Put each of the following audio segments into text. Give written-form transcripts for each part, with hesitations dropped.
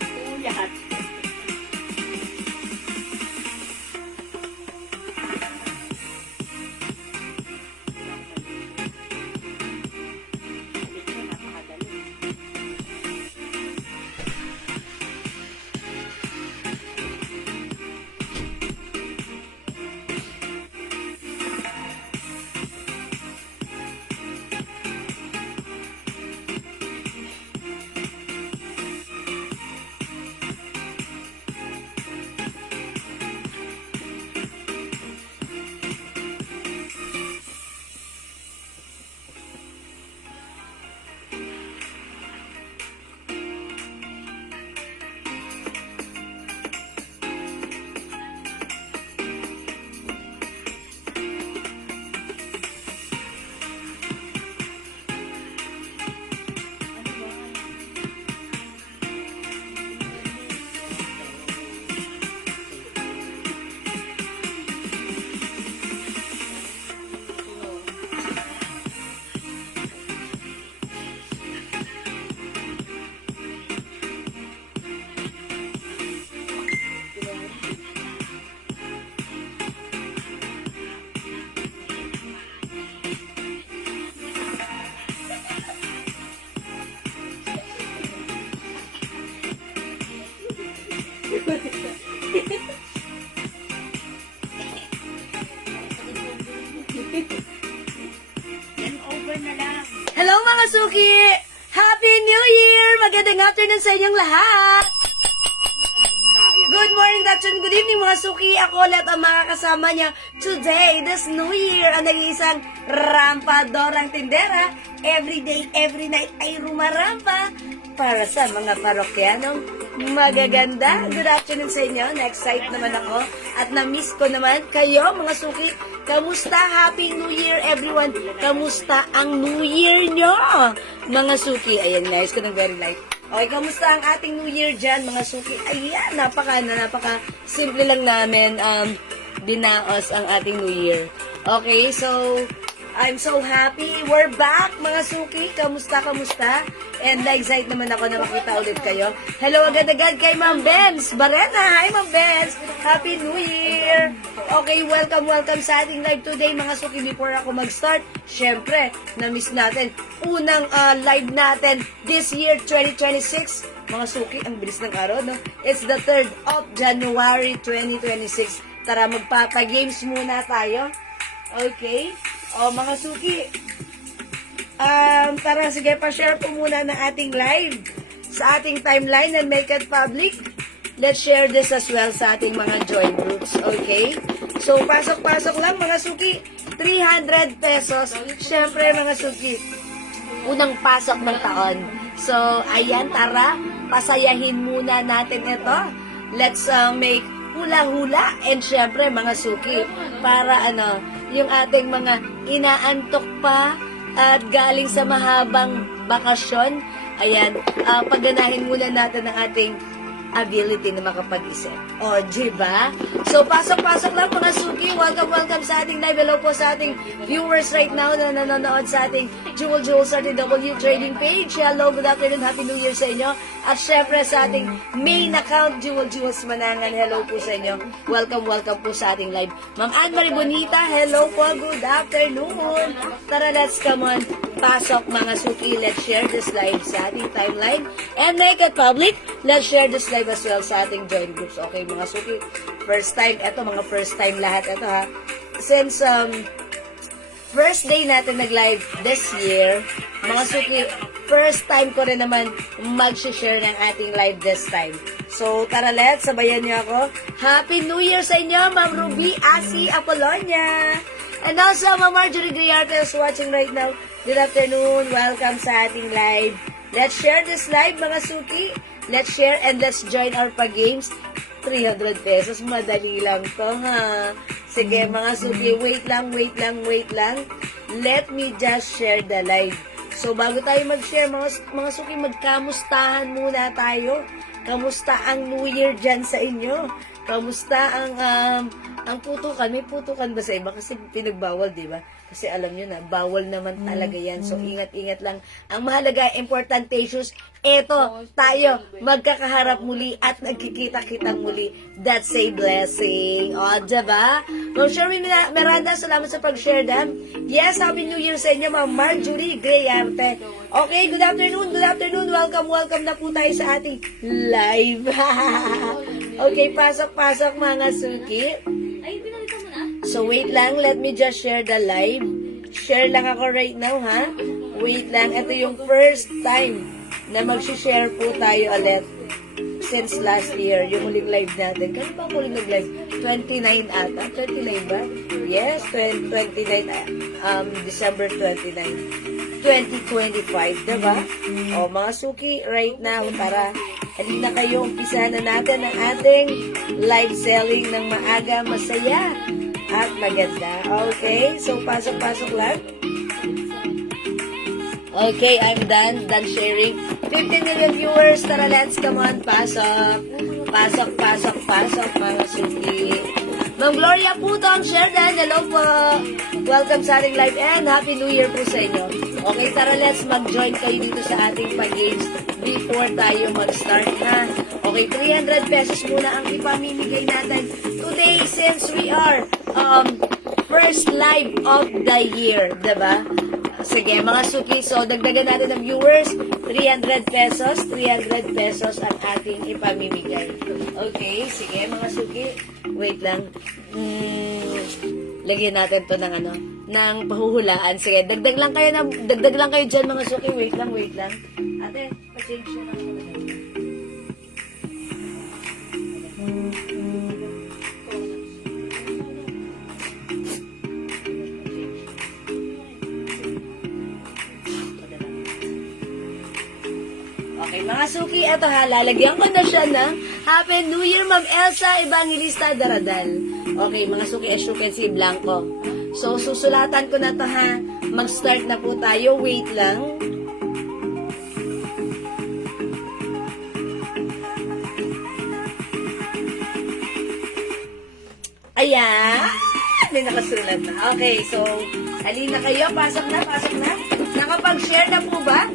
Puyat. Hello mga suki! Happy New Year! Magandang afternoon sa inyong lahat! Good morning, good evening mga suki! Ako ulit ang mga kasama niya today, this New Year, ang nag-iisang rampadorang tindera. Every day, every night ay rumarampa para sa mga parokyanong magaganda. Good afternoon sa inyo. Na-excite naman ako at na-miss ko naman kayo mga suki. Kamusta? Happy New Year everyone! Kamusta ang New Year nyo? Mga suki, ayan guys, ko ng very light. Okay, kamusta ang ating New Year dyan mga suki? Ayan, napaka simple lang namin dinaos ang ating New Year. Okay, so I'm so happy. We're back, mga suki. Kamusta? And na-excite naman ako na makita ulit kayo. Hello agad-agad kay Ma'am Benz Barena. Hi, Ma'am Benz. Happy New Year. Okay, welcome sa ating live today, mga suki. Before ako mag-start, syempre, na-miss natin. Unang live natin this year, 2026. Mga suki, ang bilis ng araw, no? It's the 3rd of January, 2026. Tara, magpapa-games muna tayo. Okay? O, mga suki, tara, sige, pa-share po muna ng ating live sa ating timeline and make it public. Let's share this as well sa ating mga join groups, okay? So, pasok-pasok lang, mga suki, 300 pesos. Siyempre, mga suki, unang pasok ng taon. So, ayan, tara, pasayahin muna natin ito. Let's make hula-hula and syempre, mga suki, para yung ating mga inaantok pa at galing sa mahabang bakasyon, ayan, pagganahin muna natin ang ating ability na makapag-isip. O, diba? So, pasok-pasok lang mga suki. Welcome sa ating live. Hello po sa ating viewers right now na nanonood sa ating Jewel sa ating W Trading page. Hello, good afternoon. Happy New Year sa inyo. At syempre sa ating main account, Jewels Manangan. Hello po sa inyo. Welcome po sa ating live. Ma'am Anne Marie Bonita, hello po. Good afternoon. Tara, let's come on. Pasok mga suki. Let's share this live sa ating timeline and make it public. Let's share this live as well sa ating join groups. Okay, mga suki. First time. Ito, mga first time lahat. Ito ha. Since first day natin nag-live this year, mga suki, first time ko rin naman mag-share ng ating live this time. So, tara, let's sabayan niyo ako. Happy New Year sa inyo, Ma'am Ruby Asi Apolonia. And also, Ma'am Marjorie Griarte is watching right now. Good afternoon. Welcome sa ating live. Let's share this live, mga suki. Let's share and let's join our pa-games. 300 pesos. Madali lang to, ha? Sige, mga suki. Wait lang. Let me just share the live. So, bago tayo mag-share, mga suki, magkamustahan muna tayo. Kamusta ang New Year dyan sa inyo? Kamusta ang putukan? May putukan ba sa iba? Kasi pinagbawal, di ba? Kasi alam nyo na, bawal naman talaga yan. So, ingat-ingat lang. Ang mahalaga, importante issues, eto, tayo, magkakaharap muli at nagkikita-kitang muli. That's a blessing. O, diba? So, Sherwin Miranda, salamat sa pag-share them. Yes, Happy New Year sa inyo, Ma'am Marjorie Greyarte. Okay, good afternoon, good afternoon. Welcome na po tayo sa ating live. Okay, pasok-pasok mga suki. Ay, pinalita mo na? So, wait lang. Let me just share the live. Share lang ako right now, ha? Wait lang. Ito yung first time na mag-share po tayo ulit since last year. Yung huling live natin. Kano ba ang huling nag-live? 29 ata. 29 ba? Yes, 29. December 29. 2025, diba? O, mga suki, right now, tara. Halina kayo, umpisa na natin ang ating live selling ng maaga, masaya, at maganda. Okay, so pasok-pasok lang. Okay, I'm done sharing. 15 million viewers, tara, let's come on, pasok. Pasok, mga suki. Ma'am Gloria Puto, ang share din. Hello po. Welcome sa ating live and Happy New Year po sa inyo. Okay, tara, let's mag-join kayo dito sa ating pag-games before tayo mag-start, ha? Okay, 300 pesos muna ang ipamimigay natin today since we are first live of the year, diba? Sige, mga suki, so dagdagan natin ng viewers, 300 pesos ang ating ipamimigay. Okay, sige, mga suki, wait lang. Lagyan natin to ng pahuhulaan. Sige, dagdag lang kayo dyan, mga suki. Wait lang. Ate, pa-change na lang ako. Okay, mga suki, eto ha, lalagyan ko na siya ng Happy New Year, Ma'am Elsa Evangelista Daradal. Okay, mga suki, as you can see, blanco. So, susulatan ko na to ha. Mag-start na po tayo. Wait lang. Ayan. May nakasulat na. Okay, so, halina kayo. Pasok na. Nakapag-share na po ba?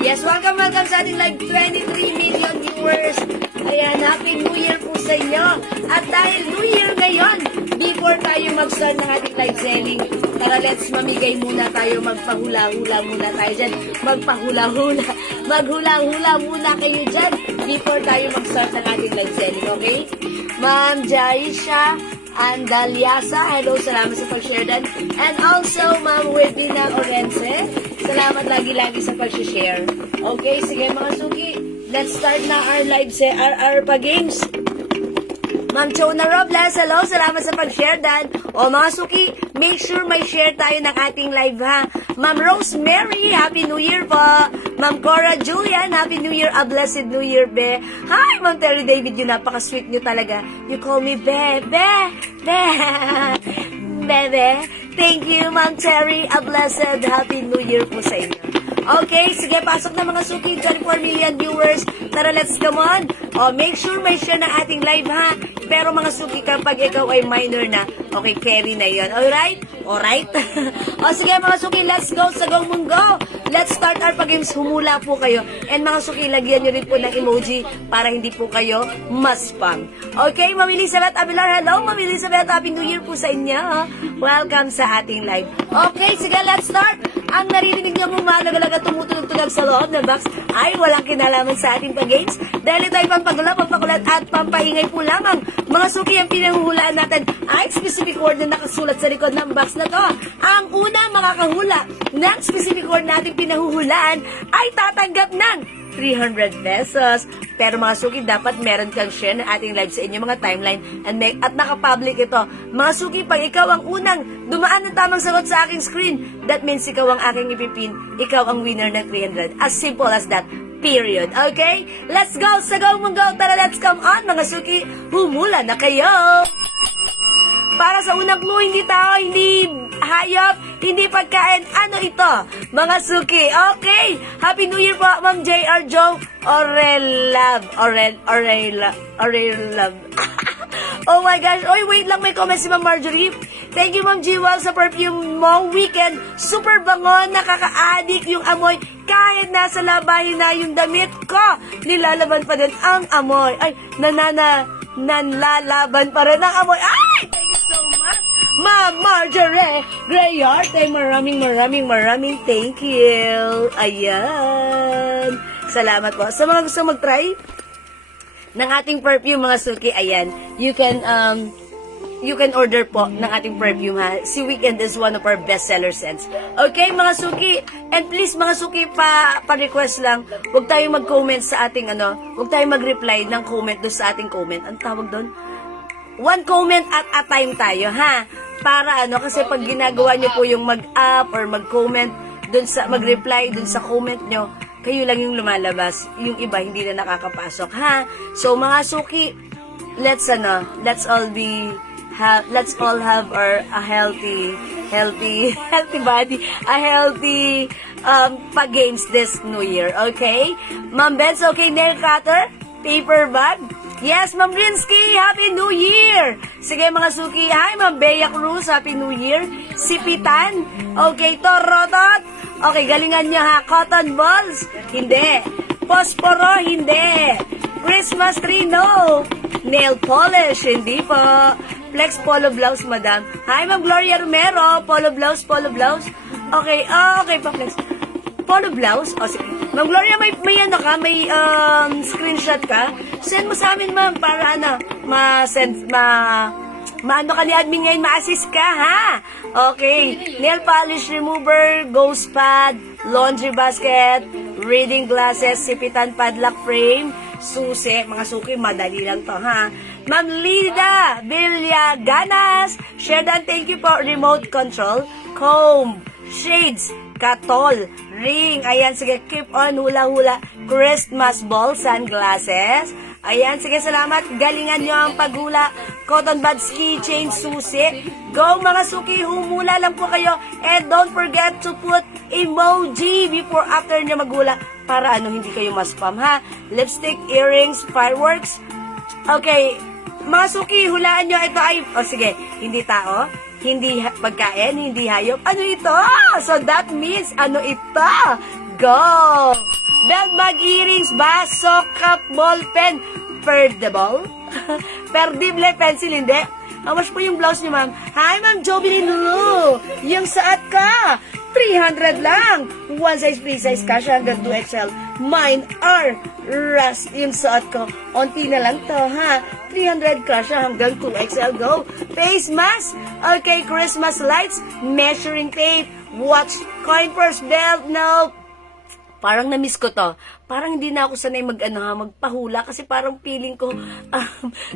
Yes, welcome sa ating live 23 million viewers. Ayan, Happy New Year po sa inyo. At dahil New Year ngayon, before tayo mag-start ng ating live selling, tara, let's mamigay muna tayo, magpahula-hula muna tayo dyan. Maghula-hula muna kayo dyan before tayo mag-start ng ating live selling, okay? Ma'am Jaisha Andaliasa, hello, salamat sa pag-share dan. And also, Ma'am Wedina Orense, salamat lagi-lagi sa pag-share. Okay, sige mga suki, let's start na our live our pa-games. Ma'am Chona Robles, hello, salamat sa pag-share dan. O mga suki, make sure may share tayo ng ating live, ha. Ma'am Rosemary, Happy New Year po. Ma'am Cora Julian, Happy New Year, a blessed New Year, be. Hi, Ma'am Terry David, yun, napaka-sweet nyo talaga. You call me Bebe. Bebe. Thank you, Ma'am Terry, a blessed Happy New Year po sa inyo. Okay, sige, pasok na mga suki, 24 million viewers. Tara, let's come on. O, make sure may share ng ating live, ha. Pero mga suki, kapag ikaw ay minor na, okay, carry na yun. Alright? Alright? O, sige, mga suki, let's go sa Go Munggo. Let's start our pag-games. Humula po kayo. And mga suki, lagyan nyo rin po ng emoji para hindi po kayo mas-spam. Okay, Ma'am Elizabeth Abelar, hello, Ma'am Elizabeth, Happy New Year po sa inyo. Welcome sa ating live. Okay, sige, let's start. Ang naririnig niyo mong mahalaga tumutulog-tulog sa loob ng box ay walang kinalaman sa ating pag-games dahil ito ay pampakulat at pampaingay po lamang. Mga suki, ang pinahuhulaan natin ay specific word na nakasulat sa likod ng box na to. Ang una makakahula ng specific word natin pinahuhulaan ay tatanggap ng 300 pesos. Pero mga suki, dapat meron kang share ng ating live sa inyong mga timeline at nakapublic ito. Mga suki, pag ikaw ang unang dumaan ng tamang sagot sa aking screen, that means ikaw ang aking ipipin, ikaw ang winner ng 300. As simple as that. Period. Okay? Let's go! Sa Go Munggo! Tara, let's come on, mga suki! Humula na kayo! Para sa unang clue, hindi tao, hindi hayop, hindi pagkain. Ano ito? Mga suki. Okay. Happy New Year po, Ma'am J.R. Joe Orelab. Oh my gosh. Oy, wait lang. May comment si Ma'am Marjorie. Thank you, Ma'am Jewel, sa perfume mo. Weekend. Super bango. Nakaka-addict yung amoy. Kahit nasa labahin na yung damit ko, nilalaban pa din ang amoy. Ay, nanlalaban pa rin ang amoy. Ay! Thank you so much. Ma'am Marjorie Grayarte, maraming thank you. Ayan. Salamat po. Sa mga gusto mag-try ng ating perfume, mga suki, ayan, you can order po ng ating perfume, ha. Si Weekend is one of our bestseller scents. Okay, mga suki, and please, mga suki, pa-request lang, huwag tayong mag-comment sa ating, huwag tayong mag-reply ng comment doon sa ating comment. Ang tawag doon? One comment at a time tayo, ha. Para kasi pag ginagawa nyo po yung mag-up or mag-comment doon sa, mag-reply doon sa comment nyo, kayo lang yung lumalabas, yung iba hindi na nakakapasok, ha? So, mga suki, let's all have a healthy body, a healthy pag-games this New Year, okay? Ma'am Benz, okay, nail cutter, paper bag, yes, Ma'am Rinsky, Happy New Year! Sige, mga suki, hi, Ma'am Bea Cruz, Happy New Year, Sipitan, okay, Torotot, okay, galingan nyo, ha, cotton balls, hindi, posporo, hindi, Christmas tree, no, nail polish, hindi po, flex polo blouse, madam, hi, Ma'am Gloria Romero, polo blouse, okay, okay pa, flex, polo blouse, o sige, Ma'am Gloria, may screenshot ka, send mo sa amin, ma'am, para maano ka ni admin ngayon, ma-assist ka, ha? Okay. Nail polish remover, ghost pad, laundry basket, reading glasses, sipitan padlock frame, susi, mga suki, madali lang to, ha? Ma'am Lida Villaganas, share and thank you po, remote control, comb, shades, katol, ring, ayan, sige, keep on, hula-hula, Christmas ball, sunglasses, ayan, sige, salamat, galingan nyo ang paghula, cotton buds, keychain, susi, go mga suki, humula lang po kayo, and don't forget to put emoji before after nyo maghula, para hindi kayo ma-spam, ha, lipstick, earrings, fireworks, okay, mga suki, hulaan nyo, ito ay, sige, hindi tao, hindi pagkain, hindi hayop. Ano ito? So that means, ano ito? Go! Belt bag, earrings, baso, cup, ball pen, perdible? Perdible pencil, hindi. How much po yung blouse niyo, ma'am? Hi, Ma'am Jovelyn Lulu! Yung saat ka! 300 lang! One size, free size, kasha hanggang 2XL. Mine are rust yung suot ko. Onti na lang to, ha? 300 kasha hanggang 2XL. Go! Face mask! Okay, Christmas lights, measuring tape, watch, coin purse, belt, no. Parang na-miss ko to. Parang hindi na ako sanay magpahula kasi parang feeling ko,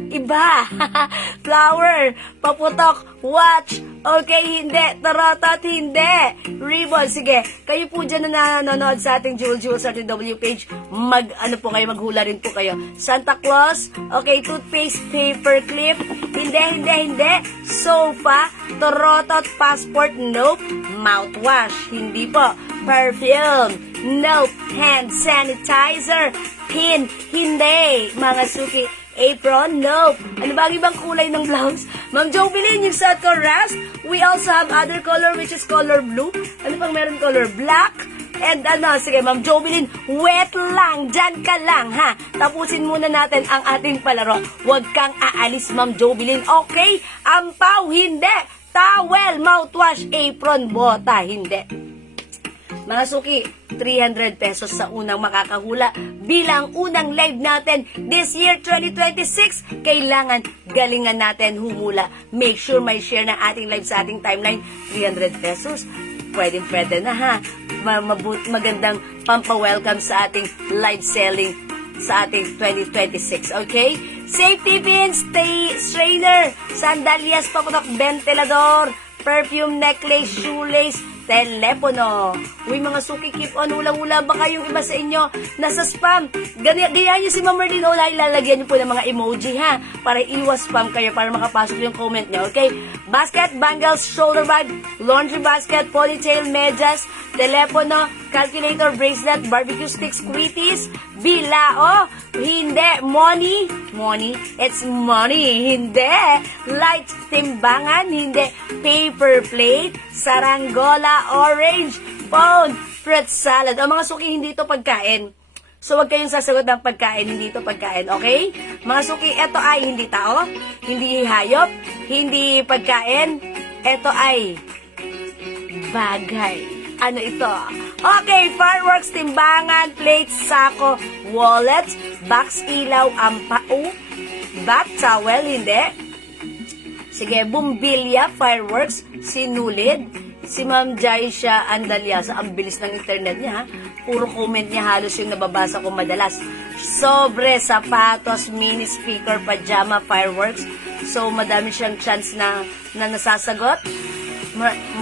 iba. Flower, paputok, watch, okay, hindi, tarotot, hindi. Ribbon, sige. Kayo po dyan na nanonood sa ating Jewel sa RTW page, maghula rin po kayo. Santa Claus, okay, toothpaste, paper clip, hindi. Sofa, tarotot, passport, nope. Mouthwash, hindi po. Perfume, nope. Hand sanitizer, pin, hindi. Mga suki, apron, nope. Ano ba ang ibang kulay ng blouse? Ma'am Jovelyn, yung suot ko, rust. We also have other color which is color blue. Ano pang meron color? Black. And sige, Ma'am Jovelyn, wet lang. Dyan ka lang, ha? Tapusin muna natin ang ating palaro. Huwag kang aalis, Ma'am Jovelyn. Okay? Ampaw, hindi. Towel, mouthwash, apron, bota, hindi. Mga suki, 300 pesos sa unang makakahula bilang unang live natin this year 2026. Kailangan galingan natin humula. Make sure may share ng ating live sa ating timeline. 300 pesos. Pwede na, ha. Magandang pampawelcome sa ating live selling sa ating 2026. Okay? Safety pins, strainer, sandalias, paputok, ventilador, perfume, necklace, shoelace, telepono. Uy, mga suki, keep on, hula-hula. Baka yung iba sa inyo nasa spam. Gayaan nyo si Ma'am Merlin Ola, ilalagyan nyo po ng mga emoji, ha? Para iwas spam kayo, para makapasok yung comment nyo, okay? Basket, bangles, shoulder bag, laundry basket, ponytail, medyas, telepono, calculator bracelet, barbecue sticks, quitties, bilao, hindi, money, it's money, hindi, light timbangan, hindi, paper plate, saranggola, orange, phone, fruit salad. O mga suki, hindi ito pagkain. So, wag kayong sasagot ng pagkain, hindi ito pagkain, okay? Mga suki, ito ay hindi tao, hindi hayop, hindi pagkain, ito ay bagay. Ano ito? Okay, fireworks, timbangan, plates, sako, wallet, box, ilaw, ampao, bat, towel, hindi. Sige, bumbilya, fireworks, sinulid, si Ma'am Jaisha Andaliasa, ang bilis ng internet niya, ha? Puro comment niya halos yung nababasa ko madalas. Sobre, sapatos, mini speaker, pajama, fireworks. So, madami siyang chance na nasasagot.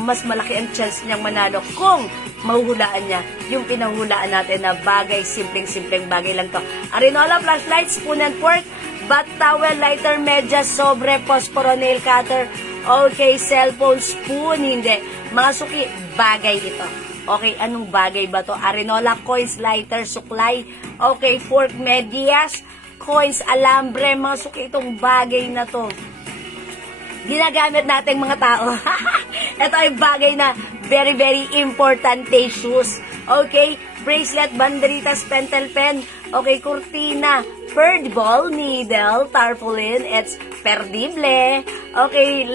Mas malaki ang chance niyang manalo kung mahuhulaan niya yung pinahulaan natin na bagay, simpleng bagay lang to. Arinola, flashlight, spoon and fork, bat, towel, lighter, medyas, sobre, posporo, nail cutter, okay, cellphone, spoon, hindi. Mga suki, bagay ito. Okay, anong bagay ba to? Arinola, coins, lighter, suklay, okay, fork, medyas, coins, alambre, mga suki, itong bagay na to. Ginagamit nating mga tao. Ito ay bagay na very importante shoes. Okay, bracelet, banderitas, pentel pen, okay, kurtina, bird ball, needle, tarpaulin, it's perdible. Okay,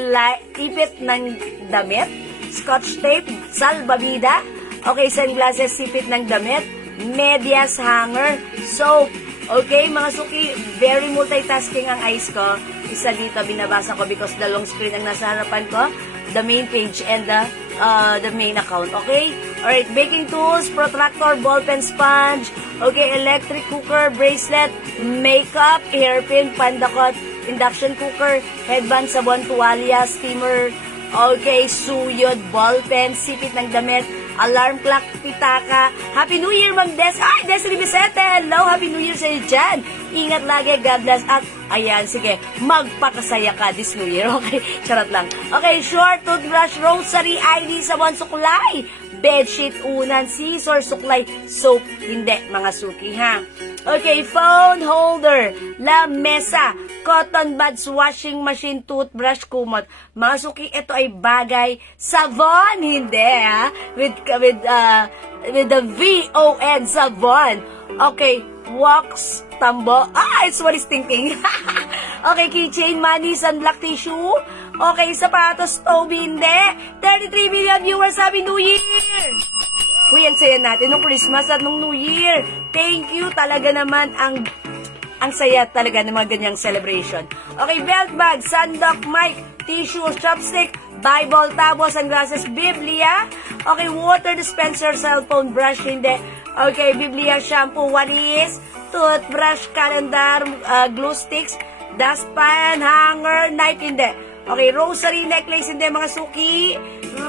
ipit ng damit, scotch tape, salbabida, okay, sunglasses, sipit ng damit, medyas, hanger, soap. Okay, mga suki, very multitasking ang eyes ko. Isa dito, binabasa ko because dalawang screen ang nasa harapan ko. The main page and the main account, okay? Alright, baking tools, protractor, ballpen, sponge, okay, electric cooker, bracelet, makeup, hairpin, pandakot, induction cooker, headband, sabon, tuwalya, steamer, okay, suyod, ballpen, sipit ng damit, alarm clock, pitaka. Happy New Year, Ma'am Des. Ay, Desiree Vicente. Hello, Happy New Year sa iyo dyan. Ingat lagi, God bless. At, ayan, sige, magpakasaya ka this New Year. Okay, charot lang. Okay, short, toothbrush, rosary, ID, sabon, suklay, bedsheet, unan, scissor, suklay, soap. Hindi, mga suki, ha? Okay, phone holder, lamesa, cotton buds, washing machine, toothbrush, kumot. Mga suki, ito ay bagay. Savon, hindi, ha? With the V-O-N, savon. Okay, wax, tambo. Ah, it's what is thinking. Okay, keychain, money, sunblock, tissue. Okay, sapatos, stove, hindi. 33 million viewers, Happy New Year! Uy, ang saya natin nung Christmas at nung New Year. Thank you talaga naman ang saya talaga ng mga ganyang celebration. Okay, belt bag, sandok, mic, tissue, chopstick, Bible, tabo, sunglasses, Biblia. Okay, water dispenser, cellphone, brush, hindi. Okay, Biblia, shampoo, what is? Toothbrush, calendar, glue sticks, dustpan, hanger, knife, hindi. Okay, rosary, necklace, hindi mga suki.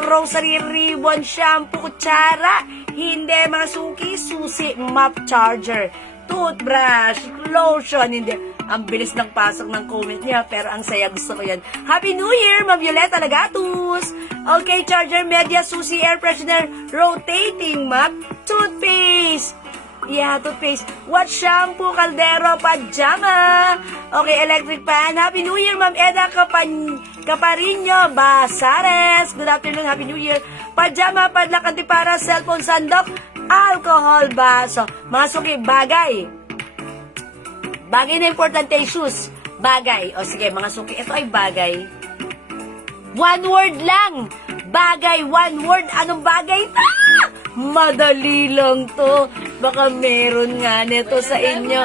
Rosary, ribbon, shampoo, kutsara, hindi mga suki. Susi, map, charger, toothbrush, lotion, hindi. Ang bilis ng pasok ng comment niya, pero ang saya, gusto ko yan. Happy New Year, Ma'am Violeta Lagatus! Okay, charger, media, susi, air freshener, rotating map, toothpaste. Yeah, toothpaste. What shampoo, kaldero, pajama. Okay, electric pan. Happy New Year, Ma'am Eda Caparino Basares. Good afternoon, Happy New Year. Pajama, padlak, antipara, cellphone, sandok, alcohol, baso. Mga suki, bagay. Bagay na importante, shoes. Bagay. O sige, mga suki, ito ay bagay. One word lang. Bagay, one word. Anong bagay? Madali lang to. Baka meron nga nito sa inyo.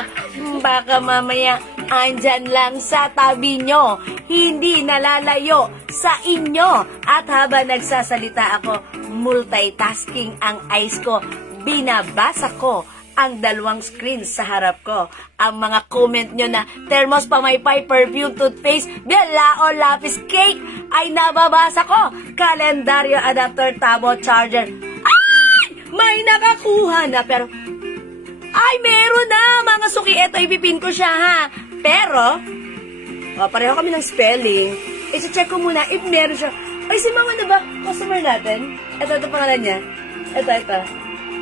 Baka mamaya andyan lang sa tabi nyo. Hindi nalalayo sa inyo. At habang nagsasalita ako, multitasking ang eyes ko. Binabasa ko ang dalawang screen sa harap ko. Ang mga comment nyo na thermos, pamaypay, perfume, toothpaste, bilao, lapis, cake ay nababasa ko. Kalendaryo, adapter, tabo, charger. Ay! May nakakuha na pero ay, meron na mga suki. Ito, ipipin ko siya ha. Pero, pareho kami ng spelling. Isi-check ko muna if meron siya. Ay, si Mama na ba? Customer natin? Ito pangalan niya. Ito.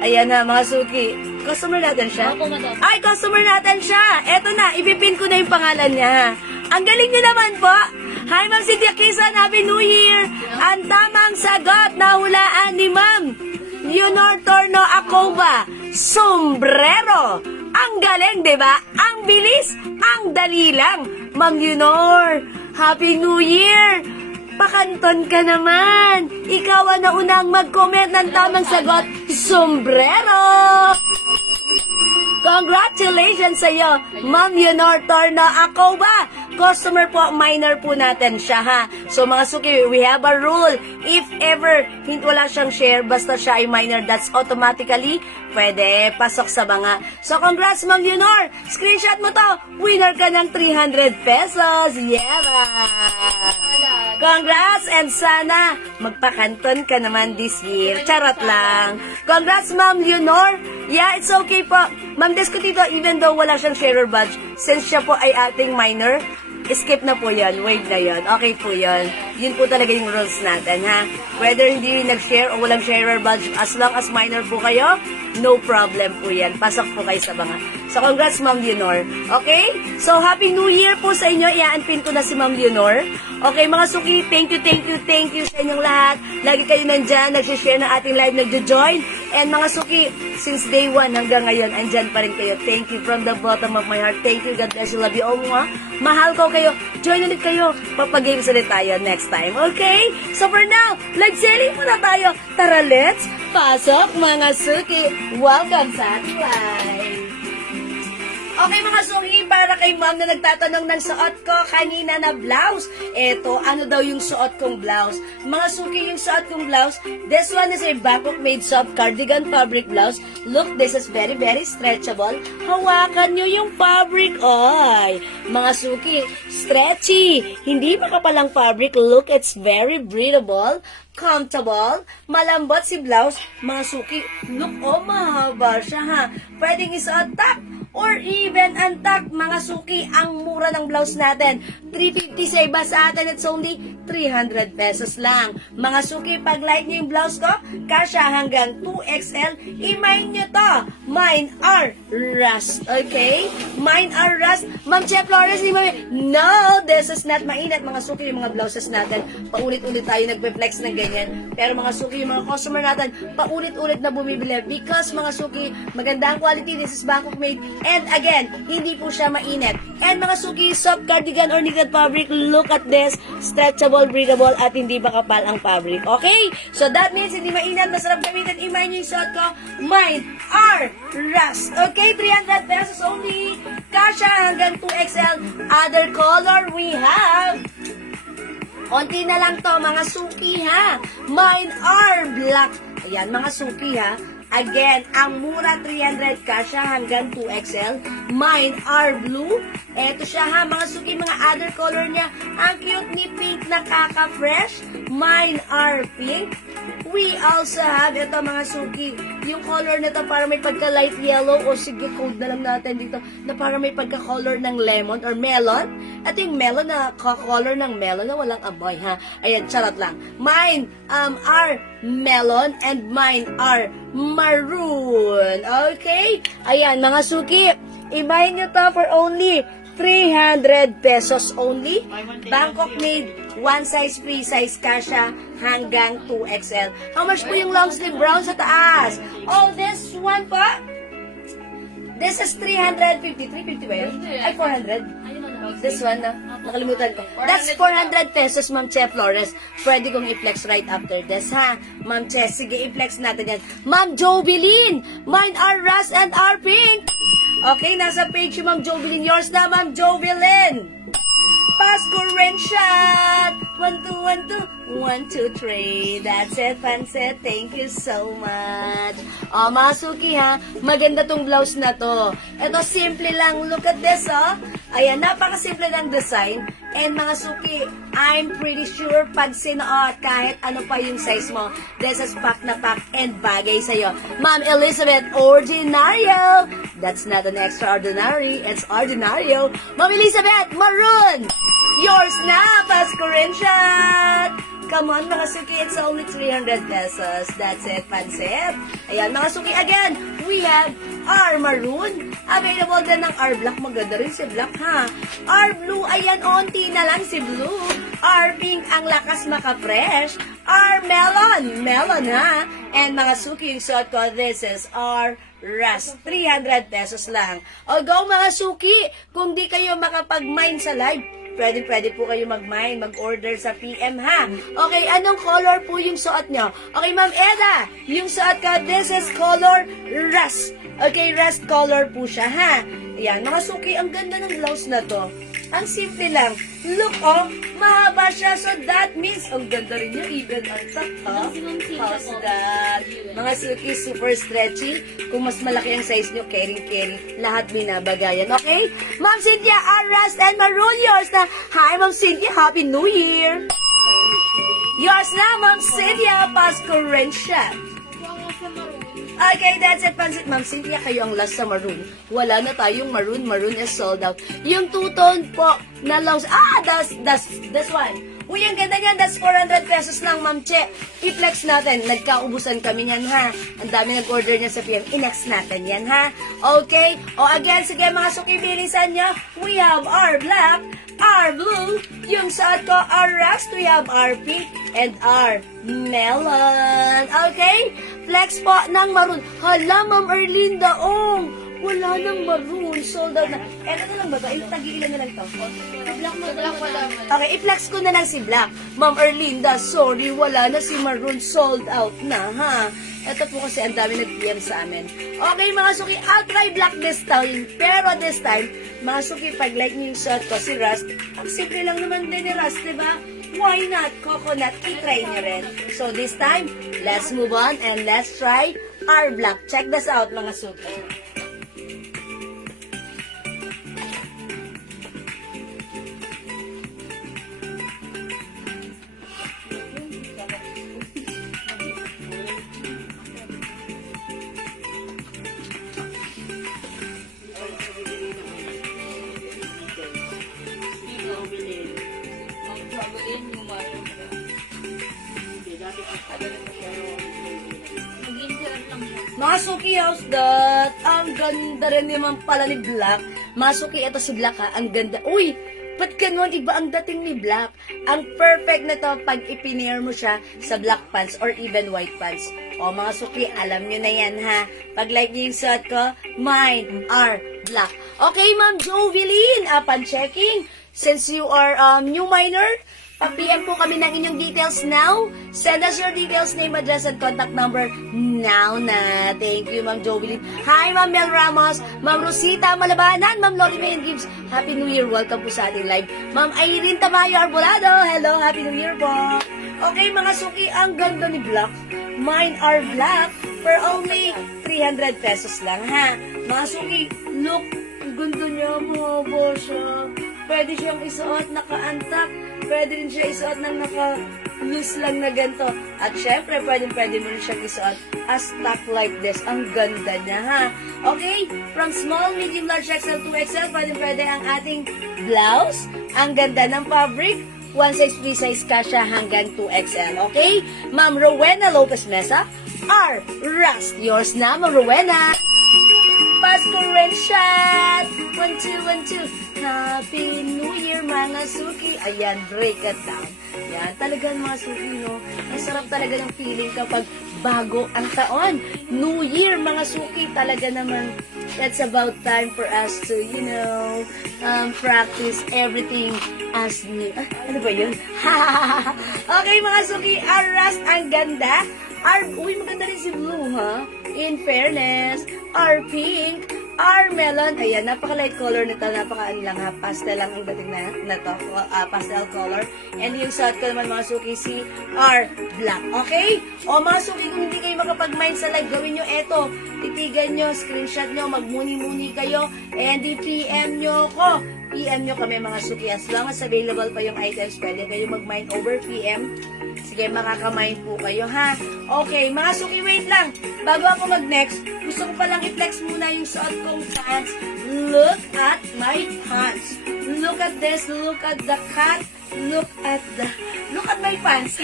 Ayan na, mga suki. Customer natin siya? Opo, madam. Ay, customer natin siya. Eto na, ipipin ko na yung pangalan niya. Ang galing niyo naman po. Hi, Ma'am Cynthia Kisan. Happy New Year. Ang tamang sagot na hulaan ni Ma'am Leonor Torno Acoba. Sombrero. Ang galing, di ba? Ang bilis, ang dali lang. Ma'am Leonor, Happy New Year. Pakanton ka naman. Ikaw ang naunang mag-comment ng tamang sagot. Sombrero. Congratulations sa iyo, Ma'am Leonor Torno Acoba. Customer po, minor po natin siya, ha? So, mga suki, we have a rule. If ever, wala siyang share, basta siya ay minor, that's automatically pwede pasok sa mga. So, congrats, Ma'am Leonor. Screenshot mo to. Winner ka ng 300 pesos. Yeah! Congrats, and sana magpakanton ka naman this year. Charot lang. Congrats, Ma'am Leonor. Yeah, it's okay po. Ma'am Descotito, even though wala siyang sharer badge, since siya po ay ating minor, skip na po yan. Wait na yan. Okay po yan. Yun po talaga yung rules natin, ha? Whether hindi nag-share o walang sharer badge, as long as minor po kayo, no problem po yan. Pasok po kayo sa mga. So, congrats, Ma'am Leonor. Okay? So, Happy New Year po sa inyo. Iaan-pin ko na si Ma'am Leonor. Okay, mga suki, thank you sa inyong lahat. Lagi kayo nandyan, nag-share ng ating live, nag-join. And mga suki, since day 1 hanggang ngayon, andyan pa rin kayo. Thank you from the bottom of my heart. Thank you. God bless you. Love you all. Mahal ko kayo. Join ulit kayo. Papag-games ulit tayo next time. Okay? So for now, live selling muna tayo. Tara, let's pasok mga suki. Welcome sa ating live. Okay mga suki, para kay ma'am na nagtatanong ng suot ko kanina na blouse. Eto, ano daw yung suot kong blouse? Mga suki, yung suot kong blouse, this one is a Bangkok made soft cardigan fabric blouse. Look, this is very stretchable. Hawakan nyo yung fabric, oy. Mga suki, stretchy. Hindi makapalang fabric. Look, it's very breathable, comfortable, malambot si blouse. Mga suki, look, oh, mahaba siya, ha. Pwedeng isuot top or even untuck, mga suki. Ang mura ng blouse natin, 350 sa iba, sa atin it's only 300 pesos lang. Mga suki, pag like nyo yung blouse ko, kasya hanggang 2XL, i-mine nyo to. Mine are rust, okay? Mine are rust. Ma'am Che Flores, no, this is not mainit. Mga suki, yung mga blouses natin, paulit-ulit tayo nagpe-flex ng ganyan. Pero mga suki, yung mga customer natin, paulit-ulit na bumibili. Because mga suki, maganda ang quality, this is Bangkok made. And again, hindi po siya mainit. And mga suki, soft cardigan or knitted fabric, look at this, stretchable, breathable, at hindi makapal ang fabric. Okay? So that means hindi mainit, masarap gamitin. I-mine yung suot ko. Mine are rust. Okay? 300 pesos only. Kasha hanggang 2XL. Other color we have. Konti na lang to, mga suki, ha? Mine are black. Ayan, mga suki, ha? Again, ang mura 300 kasha hanggang 2XL. Mine are blue. Eto siya, ha, mga suki, mga other color niya. Ang cute ni pink na kaka-fresh. Mine are pink. We also have, ito mga suki, yung color nito para may pagka-light yellow, o sige, code na lang natin dito, na para may pagka-color ng lemon or melon. At yung melon na color ng melon na walang amoy, ha. Ayan, charot lang. Mine are melon and mine are maroon. Okay? Ayan, mga suki, i-buy nyo to for only 300 pesos only. Bangkok made, one size, free size kasha hanggang 2XL. How much po yung long sleeve brown sa taas? Oh, this one pa? This is 350. 350 ba yun? Ay, 400. This one na. Nakalimutan ko. That's 400 pesos, Ma'am Che Flores. Pwede kong i-flex right after this, ha? Ma'am Che, sige, i-flex natin yan. Ma'am Jovelyn, mine are rust and are pink. Okay, nasa page yung Ma'am Jovelyn. Yours na, Ma'am Jovelyn. Pasko rin shot. 1, 2, 1, 2. 1, 2, 3. That's it, Pansit. Thank you so much. Oh, mga suki, ha. Maganda tong blouse na to. Ito, simple lang. Look at this, oh. Ayan, napakasimple ng design. And mga suki, I'm pretty sure pag sinuot, kahit ano pa yung size mo, this is pack na pack and bagay sa'yo. Ma'am Elizabeth, ordinario. That's not an extraordinary. It's ordinario. Ma'am Elizabeth, maroon. Yours na, Pasko Rinshot! Come on, mga suki, it's only 300 pesos. That's it, pansit. Ayan, mga suki, again, we have our maroon. Available din ng our black. Maganda rin si black, ha? Our blue, ayan, onti na lang si blue. Our pink, ang lakas maka-fresh. Our melon, ha? And mga suki, yung suot ko, this is our rust. 300 pesos lang. O go, mga suki, kung di kayo makapag-mine sa live, pwede po kayo mag-mine, mag-order sa PM, ha? Okay, anong color po yung suot nyo? Okay, Ma'am Eda, yung suot ko, this is color rust. Okay, rust color po siya, ha? Ayan, mga suki, ang ganda ng blouse na to. Ang simple lang. Look, oh, mahaba siya. So that means, ang ganda rin niya, even on top, ha? How's that? Mga suki, super stretchy. Kung mas malaki ang size nyo, caring. Lahat binabagayan, okay? Ma'am Cynthia, rust and maroon, yours na. Hi, Ma'am Cynthia, Happy New Year! Yours na, Ma'am Cynthia, Pasko Rinshot. Okay, that's it, Pansit. Ma'am Cynthia, kayo ang last sa maroon. Wala na tayong maroon. Maroon is sold out. Yung two-tone po na louse. That's one. Uy, ang ganda niyan. That's 400 pesos lang, Ma'am Che. I-flex natin. Nagkaubusan kami niyan, ha? Ang dami nag-order niya sa PM. I-next natin yan, ha? Okay? O again, sige mga suki, bilisan niyo. We have our black, our blue, yung suot ko, our rust, we have our pink, and our melon. Okay? Flex po ng maroon. Hala, Ma'am Erlinda, wala nang maroon. Sold out na. Ano na lang ba ito? Tag-iilan na lang ito. Black wala. Okay, i-flex ko na lang si Black. Ma'am Erlinda, sorry, wala na si maroon. Sold out na, ha? Ito po kasi ang dami nag-PM sa amin. Okay, mga suki, I'll try Black this time. Pero this time, mga suki, pag like niyo yung shot ko, si Rust, ang simple lang naman din ni Rust, diba? Why not? Coconut, i-try niyo rin. So this time, let's move on and let's try our Black. Check this out, mga suki. Mga suki, how's that? Ang ganda rin naman pala ni Black. Mga suki, ito si Black, ha? Ang ganda. Uy, ba't ganun? Iba ang dating ni Black. Ang perfect na to pag ipinair mo siya sa black pants or even white pants. O mga suki, alam nyo na yan, ha? Pag like nyo yung suot ko, mine are black. Okay, Ma'am Jovelyn, upon checking, since you are new miner, pag-PM po kami ng inyong details now. Send us your details, name, address, and contact number now na. Thank you, Ma'am Jovelyn. Hi, Ma'am Mel Ramos, Ma'am Rosita Malabanan, Ma'am Loli May and Gibbs. Happy New Year. Welcome po sa ating live. Ma'am Irene Tamayo Arbolado. Hello, Happy New Year po. Okay, mga suki, ang ganda ni Black. Mine are black for only 300 pesos lang, ha? Mga suki, look, ang ganda niya, mahaba siya. Pwede siyang isuot naka-antak. Pwede rin siya isuot ng naka-loose lang na ganito. At syempre, pwede mo rin siyang isuot as tuck like this. Ang ganda niya, ha? Okay? From small, medium, large, XL to XL, pwede ang ating blouse. Ang ganda ng fabric. One size, free size ka siya hanggang 2XL. Okay? Ma'am Rowena Lopez Mesa. R. Rust. Yours na, Ma'am Rowena. Pasko Rinshot! 1, 2, 1, 2. Happy New Year, mga suki! Ayan, break it down. Yan, talagang mga suki, no? Ang sarap talaga ng feeling kapag bago ang taon. New Year, mga suki, talaga naman. That's about time for us to, practice everything as new. Ano ba yun? Okay, mga suki, our rust, ang ganda. Maganda rin si blue, ha? In fairness, our pink, our melon, ayan, napaka-light color nito, napaka-ano lang, ha? Pastel lang ang dating na to, pastel color. And yung suot ko naman, mga suki, si our black, okay? O mga suki, kung hindi kayo makapag-mind sa live, gawin nyo eto, titigan nyo, screenshot nyo, magmuni-muni kayo, and i-PM nyo ko. PM nyo kami, mga suki, as long as available pa yung items, pwede kayo mag-mind over PM. Sige, makakamind po kayo, ha? Okay, mga suki, wait lang. Bago ako mag-next, gusto ko palang i-flex muna yung suot kong pants. Look at my pants. Look at this. Look at the cat. Look at my pants.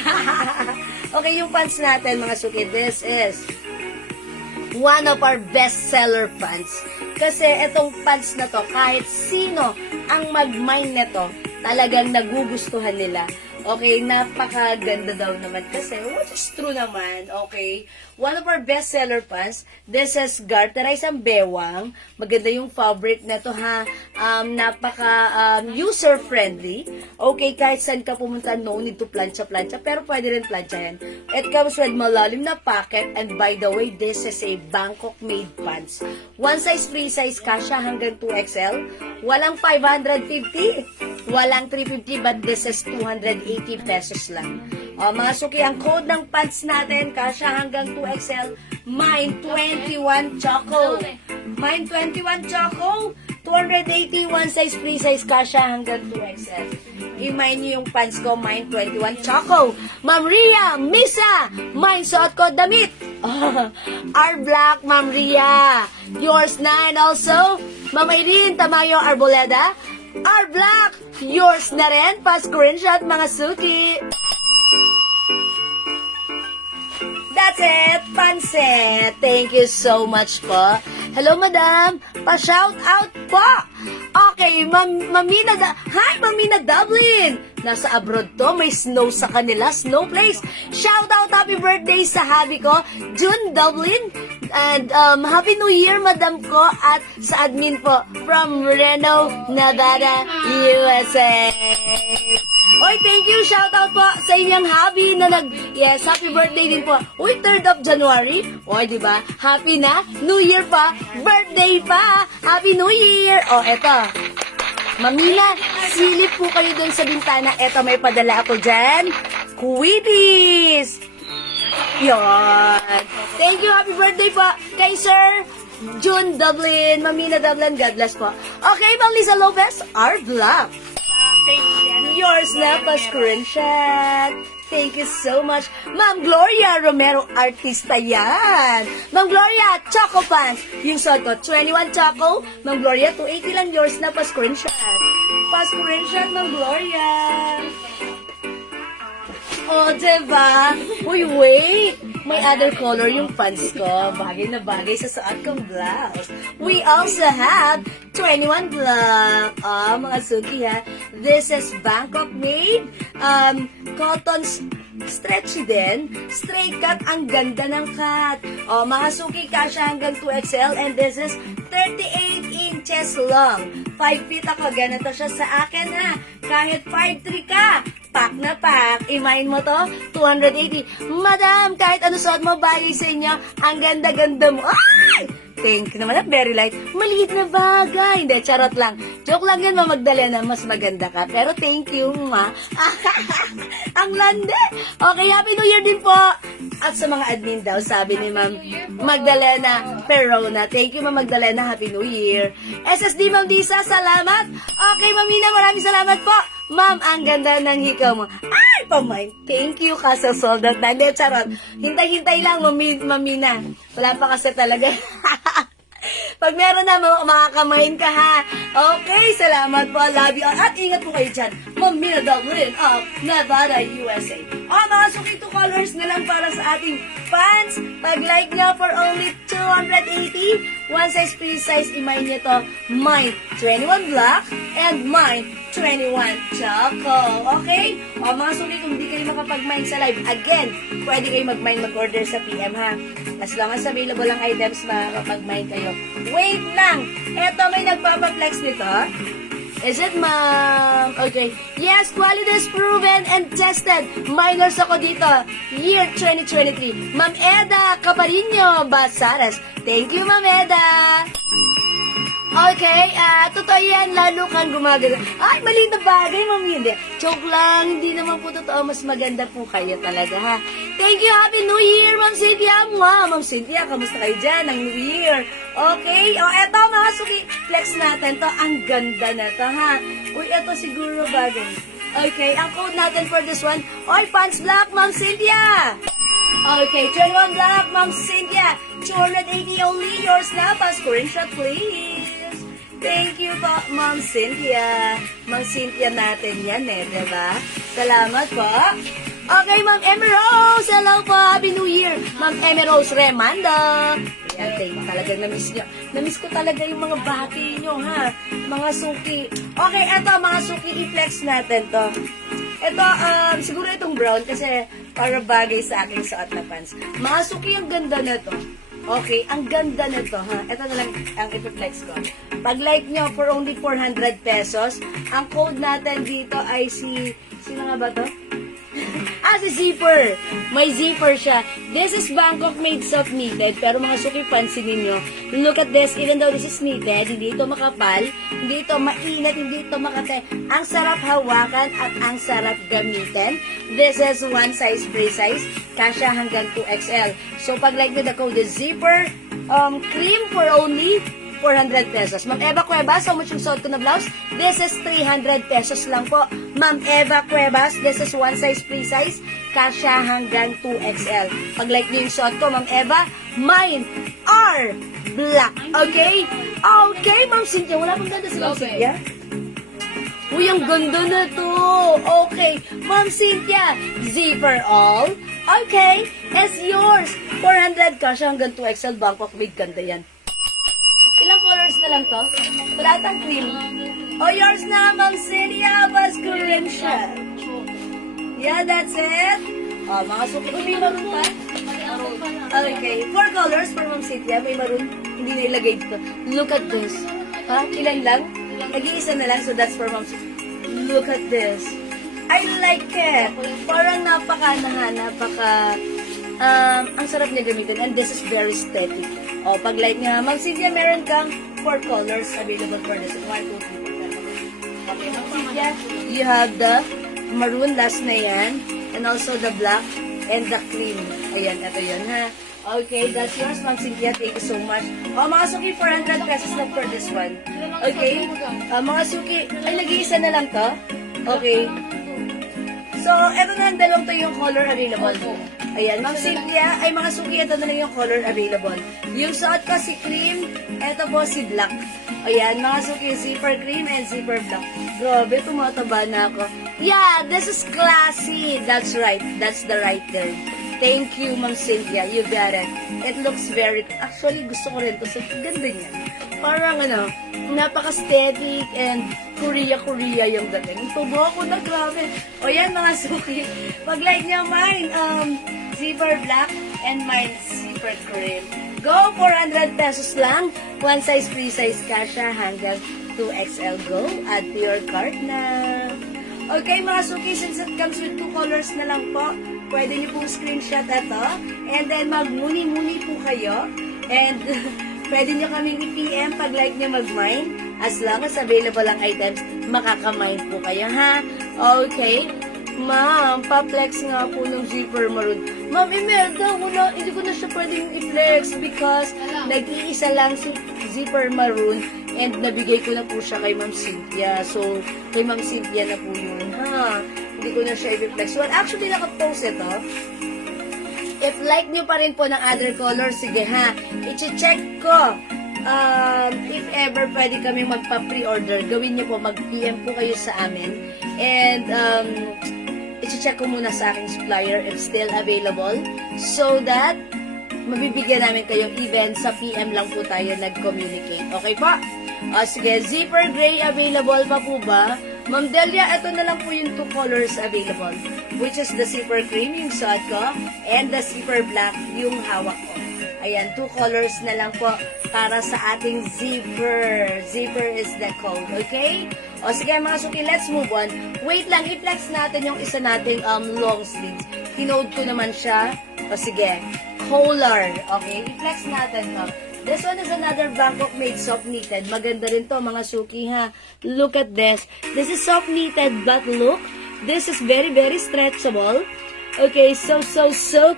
Okay, yung pants natin, mga suki. This is one of our best-seller pants. Kasi itong pants na to, kahit sino ang mag-mine nito, talagang nagugustuhan nila. Okay, napakaganda daw naman kasi, which is true naman, okay. One of our best-seller pants, this is Garterized ang bewang. Maganda yung fabric na to, ha. User-friendly. Okay, kahit saan ka pumunta, no need to plancha-plancha, pero pwede rin planchahin. It comes with malalim na pocket, and by the way, this is a Bangkok-made pants. One size, free size, kasha hanggang 2XL. Walang 550. Walang 350, but this is 280 pesos lang. Mga suki, ang code ng pants natin, kasha hanggang 2XL, mine 21 choco. Mine 21 choco, 280, one size, free size, kasha hanggang 2XL. I-mine nyo yung pants ko, mine 21 choco. Ma'am Ria, Misa, mine suot ko damit. Our Black, Ma'am Ria. Yours na, and also, Ma'am Irene Tamayo Arboleda, Our Black, yours na rin. Pa-screenshot, mga suki. That's it, Panset. Thank you so much po. Hello, madam. Pa-shout out po. Okay, Mamina, hi, Mamina Dublin. Nasa abroad to, may snow sa kanila, snow place. Shout out, happy birthday sa habi ko, June Dublin. And Happy New Year, madam ko, at sa admin po, from Reno, Nevada, USA. Oy, thank you, shout out po sa inyong hubby na yes, happy birthday din po. Uy, 3rd of January. Oy, di ba? Happy na, New Year pa, birthday pa, Happy New Year. Oh, eto. Mamina, silip po kayo dun sa bintana. Eto, may padala ako dyan. Quibis. Yon. Thank you, happy birthday po kay Sir June Dublin, Mamina Dublin, God bless po. Okay, Ma'am Lisa Lopez, our vlog. Yours na pa screenshot. Thank you so much. Ma'am Gloria Romero, artista yan. Ma'am Gloria, Choco Pants. Yung suot ko, 21 Choco. Ma'am Gloria, 280 lang. Yours na pa screenshot. Pa screenshot, Ma'am Gloria. Oh, diba? Uy, wait. May other color yung pants ko. Bagay na bagay sa suot kong blouse. We also have 21 black. Mga suki ha. This is Bangkok made. Cotton stretchy din. Straight cut. Ang ganda ng cut. Mga suki, kasha hanggang 2XL. And this is 38 inches long. 5 feet ako. Ganito siya sa akin ha. Kahit 5'3 ka. Pack na pack. I-mine mo to, 280. Madam, kahit ano suot mo, bagay sa inyo. Ang ganda-ganda mo. Ay! Thank you naman. Very light. Maliit na bagay. Hindi, charot lang. Joke lang yun, Magdalena. Mas maganda ka. Pero thank you, ma. Ang lande. Okay, Happy New Year din po. At sa mga admin daw, sabi ni Ma'am Magdalena Perona. Thank you, Ma'am Magdalena. Happy New Year. SSD, Ma'am Lisa, salamat. Okay, Mamina, maraming salamat po. Ma'am, ang ganda ng hikaw mo. Ay, pamain. Thank you, kaso sold out na. Hindi, charot. Hintay-hintay lang, Mamina. Wala pa kasi talaga. Pag meron na, makakamain ka ha. Okay, salamat po. Love you. At ingat po kayo dyan. Mamina Dublin of Nevada, USA. Mga suki, 2 colors na lang para sa ating pants. Pag-like nyo for only 280. One size, free size. I-mine nyo to. Mine 21 black and mine 21 choco. Okay? Mga suki, kung di kayo makapag-mine sa live, again, pwede kayo mag-mine, mag-order sa PM ha. As long as available ang items, makapag-mine kayo. Wait lang! Eto, may nagpapaflex nito. Is it, ma'am? Okay. Yes, quality is proven and tested. Minors ako dito. Year 2023. Ma'am Eda Caparino Basaras. Thank you, Ma'am Eda. Okay, totoo yan, lalo kang gumagano. Ay, mali na bagay, Ma'am, hindi. Joke lang, hindi naman po totoo, mas maganda po kayo talaga, ha. Thank you, Happy New Year, Ma'am Cynthia. Ma'am Cynthia, kamusta kayo dyan, ang New Year? Okay, eto mga suki, flex natin to, ang ganda na to, ha. Uy, eto siguro bagay. Okay, ang code natin for this one, oy, pants black, Ma'am Cynthia. Okay, 21 black, Ma'am Cynthia. 280 only, yours now, pa screenshot, please. Thank you po, Ma'am Cynthia. Ma'am Cynthia natin yan diba? Salamat po. Okay, Ma'am Emmy Rose. Hello po. Happy New Year. Ma'am Emmy Rose Remando. Yan, thank you. Talagang na-miss nyo. Na-miss ko talaga yung mga bati nyo, ha? Mga suki. Okay, eto, mga suki, i-flex natin to. Ito, siguro itong brown kasi para bagay sa aking suot na pants. Mga suki, ang ganda na to. Okay, ang ganda na to, ha? Ito na lang ang i-flex ko. Pag like nyo, for only 400 pesos, ang code natin dito ay sino nga ba to? Si zipper. May zipper siya. This is Bangkok made soft knitted. Pero mga suki, pansinin nyo. Look at this. Even though this is knitted, hindi ito makapal, hindi ito mainit, hindi ito makate. Ang sarap hawakan at ang sarap gamitin. This is one size, free size. Kasya hanggang 2XL. So, pag like nyo, the code is zipper. Cream for only 400 pesos. Ma'am Eva Cuevas, how much yung suot ko na blouse? This is 300 pesos lang po. Ma'am Eva Cuevas, this is one size, free size. Kasya hanggang 2XL. Pag like niyo yung suot ko, Ma'am Eva, mine are black. Okay? Okay, Ma'am Cynthia. Wala pang ganda si Ma'am Cynthia. Uy, ang ganda na to. Okay. Ma'am Cynthia, zipper all. Okay. It's yours. 400 kasya hanggang 2XL. Bangkok made, ganda yan. Ilang colors na lang to? Wala tang cream. Oh, yours na, Ma'am Cynthia. Mas cream siya. Yeah, that's it. Oh, mga suki. May maroon pa? Okay. 4 colors for Ma'am Cynthia. May maroon. Hindi na ilagay dito. Look at this. Ha? Ilan lang? Nag-iisa na lang. So, that's for Ma'am Cynthia. Look at this. I like it. Parang ang sarap niya gamitin. And this is very steady. O, pag light nga, Ma'am Cynthia, meron kang 4 colors available for this. 1, 2, 3, 4, 5. Okay, Ma'am Cynthia, you have the maroon, last na yan. And also the black and the cream. Ayan, ito yun, ha? Okay, that's yours, Ma'am Cynthia. Thank you so much. O, mga suki, 400 pesos lang for this one. Okay? Mga suki, ay, nag-iisa na lang to? Okay. So, eto na, dalawang to yung color available. Ayan, Ma'am Cynthia, ay mga suki, ito na lang yung color available. Yung suot ko si cream, ito po si black. Ayan, mga suki, zipper cream and zipper black. Grabe, tumataba na ako. Yeah, this is classy. That's right. That's the right term. Thank you, Ma'am Cynthia. You got it. It looks very... Actually, gusto ko rin to. So, ganda niya. Parang napaka-aesthetic and Korea yung dating. Tubo ako na, grabe. O yan, mga suki. Pag-like niya mine, zipper black and mine zipper cream. Go, 400 pesos lang. One size, free size kasha hanggang 2XL. Go, add to your cart na. Okay, mga suki, since it comes with 2 colors na lang po, pwede niyo pong screenshot ito. And then, mag-muni-muni po kayo. And, pwede niyo kaming i-PM pag like niyo mag-mine. As long as available ang items, makaka-mine po kayo, ha? Okay. Ma'am, pa-flex nga po ng zipper maroon. Ma'am, Imelda, hindi ko na siya pwedeng i-flex because nag-iisa lang si zipper maroon and nabigay ko na po siya kay Ma'am Cynthia. So, kay Ma'am Cynthia na po yun, ha? Hindi ko na siya i-flex. Well, actually, naka-post ito. If like nyo pa rin po ng other colors, sige ha, i-check ko. If ever pwede kami magpa-pre-order, gawin nyo po, mag-PM po kayo sa amin. And, i-check ko muna sa aking supplier if still available. So that, mabibigyan namin kayo even sa PM lang po tayo nag-communicate. Okay po? Sige, zipper gray available pa po ba? Ma'am Delia, ito na lang po yung 2 colors available. Which is the zipper cream, yung suot ko, and the zipper black, yung hawak ko. Ayan, 2 colors na lang po para sa ating zipper. Zipper is the code, okay? O sige mga suki, let's move on. Wait lang, i-flex natin yung isa nating long sleeves. Kinode ko naman siya. O sige, collar. Okay, i-flex natin to. This one is another Bangkok made soft knitted. Maganda rin to mga suki ha. Look at this. This is soft knitted but look, this is very stretchable. Okay, so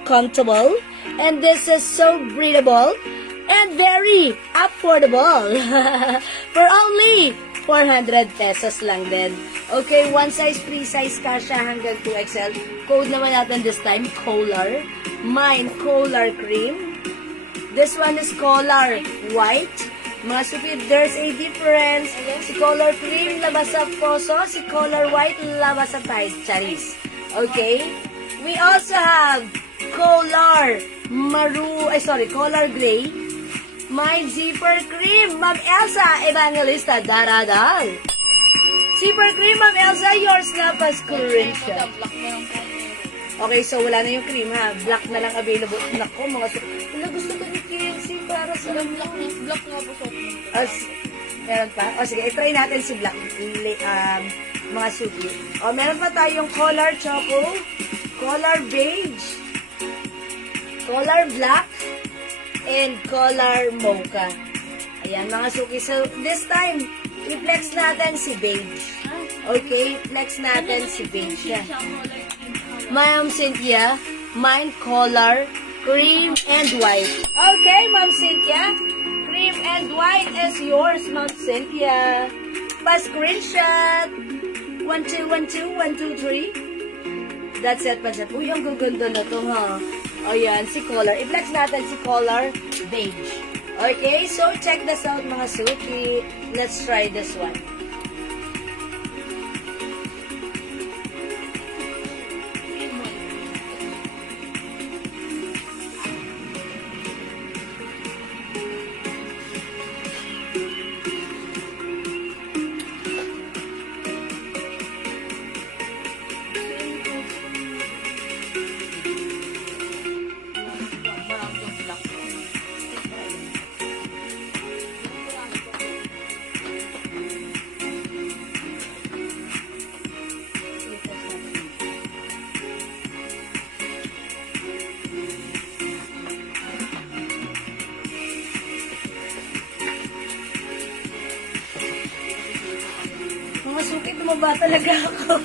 comfortable. And this is so breathable and very affordable. For only 400 pesos lang din. Okay, one size, free size kasha hanggang 2XL. Code naman natin this time, collar. Mine, collar cream. This one is collar white. Mga suki, there's a difference. Si color cream, labas sa poso. Si color white, labas sa tight. Charis. Okay? We also have color color gray. My zipper cream, Ma'am Elsa Evangelista Daradal. Zipper cream, Ma'am Elsa, yours na pa screenshot. Okay, so wala na yung cream ha. Black na lang available. Nako, mga wala, gusto ko ni KFC para sa Black nga po soap. meron pa? O sige, i-try natin si black. Mga suki. O, meron pa tayong color choco, color beige, color black, and color mocha. Ayan, mga suki. So, this time, i-flex natin si beige. Okay? Flex natin si beige. Yan. Ma'am Cynthia, mine color, cream and white. Okay, Ma'am Cynthia. Cream and white is yours, Ma'am Cynthia. Pa-screenshot. 1, 2, 1, 2, 1, 2, 3. That's it, pa-chat. Uy, ang gaganda na to, ha? Ayan, si color. I-flex natin si color beige. Okay, so check this out, mga suki. Let's try this one. Mga suki, tumaba talaga ako.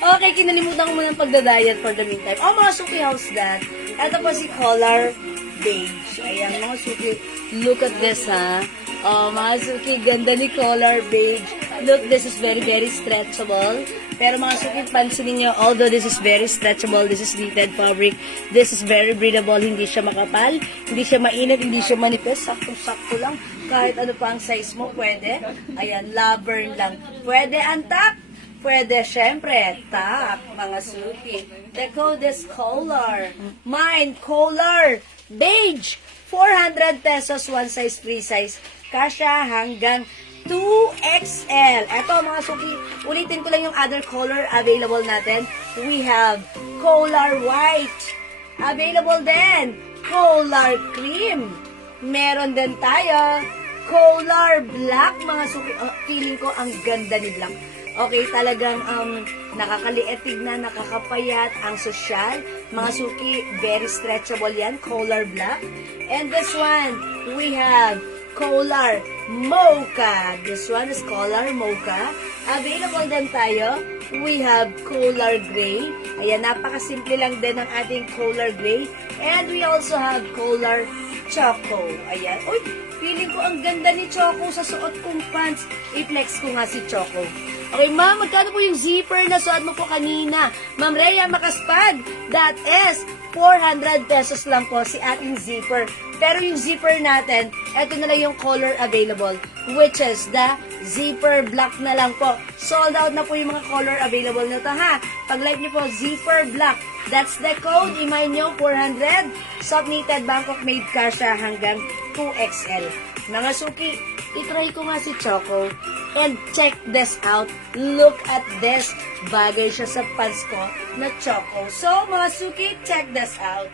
Okay, kinalimutan ko muna ang pagda-diet for the meantime. Oh, mga suki, how's that? Ito po si color beige. Ayan, mga suki, look at this, ha? Oh, mga suki, ganda ni color beige. Look, this is very, very stretchable. Pero mga suki, pansinin nyo, although this is very stretchable, this is knitted fabric, this is very breathable, hindi siya makapal, hindi siya mainit, hindi siya manipis, sakto-sakto lang. Kahit ano pa ang size mo, pwede. Ayan, lavern lang. Pwede antak, pwede syempre, tak, mga suki. The code is color. Mine, color, beige, 400 pesos, one size, free size. Kasya hanggang 2XL. Eto mga suki, ulitin ko lang yung other color available natin. We have color white. Available din. Color cream. Meron din tayo. Color black. Mga suki, feeling ko ang ganda ni black. Okay, talagang nakakaliit tignan, nakakapayat, ang sosyal. Mga suki, very stretchable yan. Color black. And this one, we have color mocha. This one is color mocha. Available din tayo. We have color gray. Ayan, napakasimple lang din ang ating color gray. And we also have color choco. Ayan. Uy, feeling ko ang ganda ni Choco sa suot kong pants. I-flex ko nga si Choco. Okay, ma'am, magkano po yung zipper na suot mo po kanina? Ma'am Rhea Makaspad, that is 400 pesos lang po si ating zipper. Pero yung zipper natin, eto na lang yung color available, which is the zipper black na lang po. Sold out na po yung mga color available na to, ha? Pag-like nyo po, zipper black. That's the code. Imay nyo, 400. Soft knitted Bangkok made kasha hanggang 2XL. Mga suki, itry ko nga si Choco. And check this out. Look at this. Bagay siya sa pants ko na Choco. So, mga suki, check this out.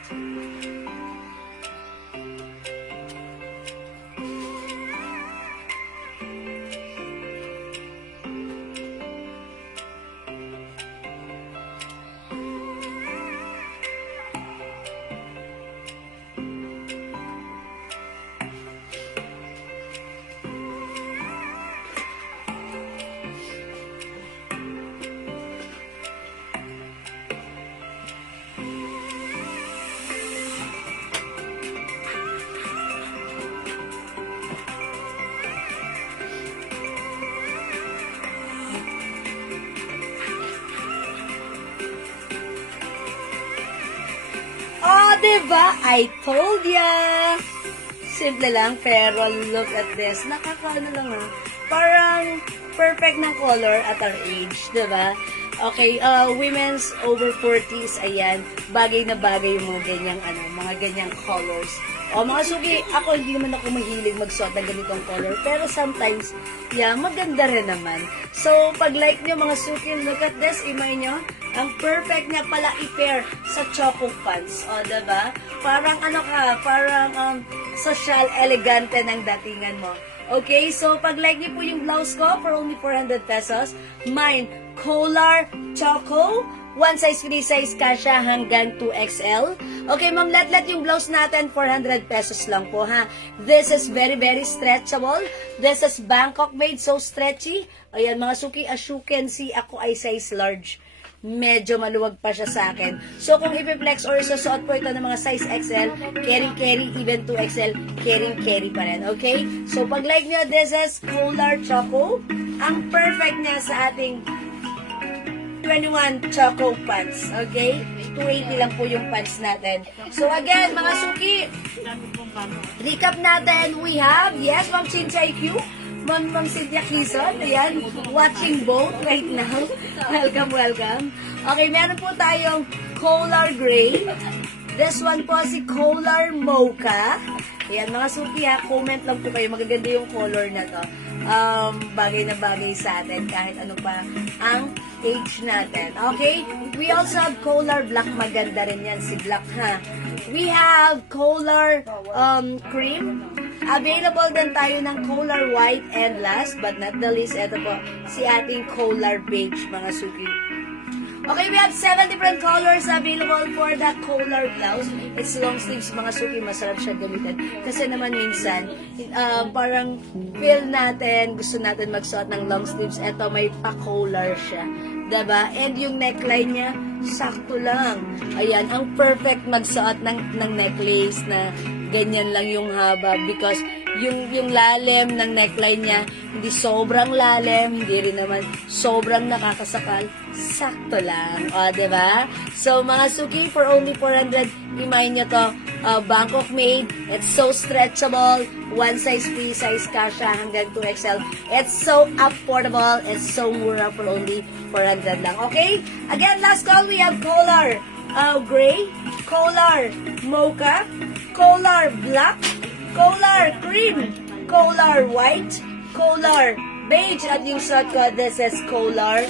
Oh, diba? I told ya! Simple lang, pero look at this. Nakakaano lang ha. Parang perfect ng color at our age, diba? Okay, women's over 40s, ayan, bagay na bagay yung mga ganyang colors. O mga suki, ako hindi naman ako mahilig magsuot ng ganitong color, pero sometimes, yeah, maganda rin naman. So, pag like nyo mga suki, look at this, imay nyo, ang perfect niya pala i-pair sa choco pants. O, diba? Parang parang social elegante ng datingan mo. Okay, so pag like niyo po yung blouse ko for only 400 pesos, mine, Collar Choco, one size, free size kasha hanggang 2XL. Okay, Ma'am Letlet, yung blouse natin, 400 pesos lang po, ha. This is very, very stretchable. This is Bangkok made, so stretchy. Ayan, mga suki, as you can see, ako ay size large. Medyo maluwag pa siya sa akin. So, kung ipiplex or susuot po ito ng mga size XL, carry, even 2XL, carry pa rin, okay? So, pag like nyo, this is Collar Choco. Ang perfect niya sa ating 21 Choco pants, okay? 280 lang po yung pants natin. So, again, mga suki, recap natin, we have, yes, Ma'am Chinchay Q, Ma'am Cynthia Quezon, ayan, watching both right now. Welcome. Okay, meron po tayong Collar Gray. This one po si Collar Mocha. Ayan, mga suki ha, comment lang po kayo, magaganda yung color na to. Bagay na bagay sa atin, kahit ano pa ang age natin. Okay? We also have Collar Black, maganda rin yan, si Black ha. We have Collar Cream. Available din tayo ng Collar White, and last but not the least, ito po, si ating Collar Beige, mga suki. Okay, we have 7 different colors available for the Collar blouse. It's long sleeves, mga suki, masarap siya gamitin. Kasi naman minsan, parang feel natin, gusto natin magsuot ng long sleeves, ito may pa-collar siya. Diba? And yung neckline niya, sakto lang. Ayan, ang perfect magsuot ng necklace na ganyan lang yung haba because yung lalim ng neckline niya, hindi sobrang lalim, hindi rin naman sobrang nakakasakal, sakto lang. O, diba? So, mga suki, for only 400, imayin nyo to, Bangkok made, it's so stretchable, one size, free size kasha hanggang 2XL. It's so affordable, it's so mura for only 400 lang. Okay? Again, last call, we have Collar Gray, Collar Mocha, Collar Black, Collar Cream, Collar White, Collar Beige, at yung suot ko, this is Collar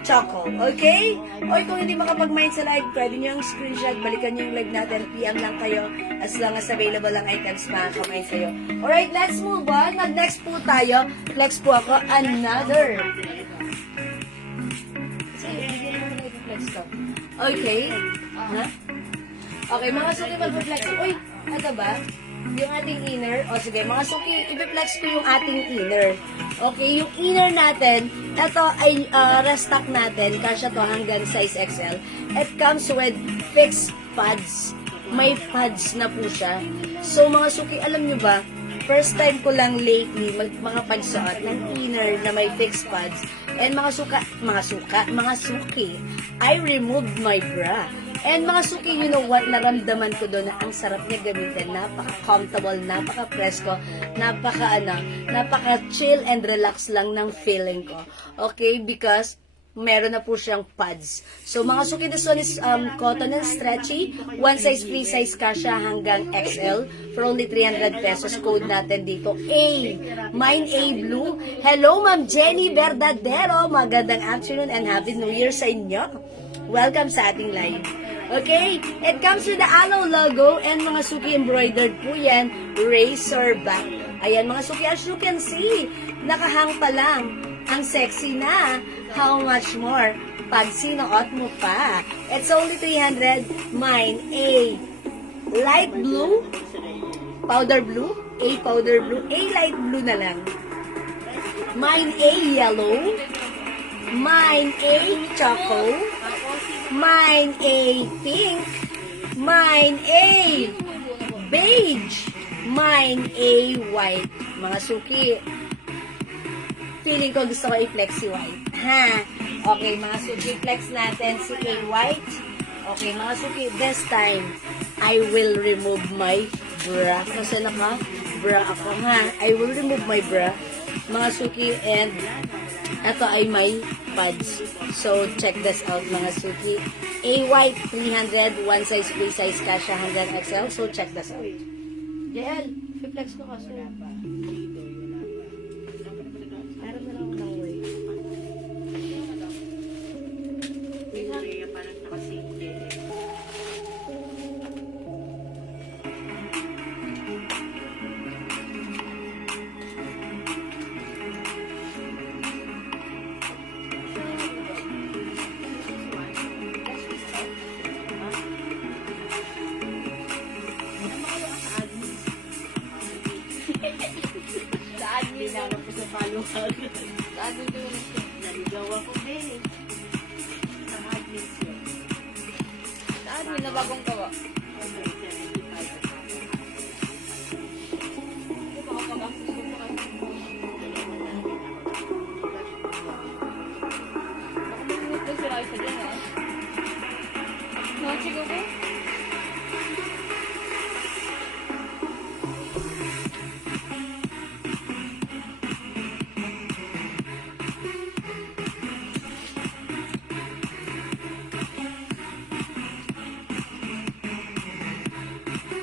Choco. Okay? O kung hindi makapag-mind sa live, pwede nyo yung screenshot, balikan nyo yung live natin, PM lang kayo, as long as available ang items, makakamind kayo. Alright, let's move on. Mag-next po tayo. Flex po ako, another. Okay. Okay, mga suki, mag-flex. Uy, ano ba? Yung ating inner. O sige, mga suki, i-flex ko yung ating inner. Okay, yung inner natin, ito ay restock natin. Kasya to hanggang size XL. It comes with fixed pads. May pads na po siya. So, mga suki, alam nyo ba, first time ko lang lately makapagsuot ng inner na may fixed pads. And mga suki, I removed my bra. And mga suki, you know what, naramdaman ko doon na ang sarap niya gamitin. Napaka-comfortable, napaka-presko, napaka-chill and relax lang ng feeling ko. Okay, because meron na po siyang pads. So mga suki, this one is cotton and stretchy. One size, free size kasha hanggang XL for only 300 pesos. Code natin dito, A. Mine A Blue. Hello, Ma'am Jenny Verdadero. Magandang afternoon and Happy New Year sa inyo. Welcome sa ating live. Okay? It comes with the Aloe logo and mga suki, embroidered po yan. Razor back. Ayan mga suki, as you can see, nakahang pa lang. Ang sexy na. How much more pag sinuot mo pa? It's only 300. Mine, A light blue, powder blue, A powder blue, A light blue na lang. Mine, A yellow. Mine, A choco. Mine, A pink. Mine, A beige. Mine, A white. Mga suki, feeling ko gusto ko i-flex si white. Ha? Okay, mga suki, flex natin si A white. Okay, mga suki, this time, I will remove my bra. Kasi naka-bra ako, ha? I will remove my bra, mga suki, and ito ay my pads. So, check this out, mga suki. A white, 300, one size, free size, kasha hanggang XL. So, check this out. JL, flex ko kasi. Meron na lang ako ng way. Kaya parang nakasingge. Kailangan ko sa paluhag. Naligaw ako, be. Ang admin siya. Saan na bagong gawa? Ito si Raisa din, ha? Nachi ko ba?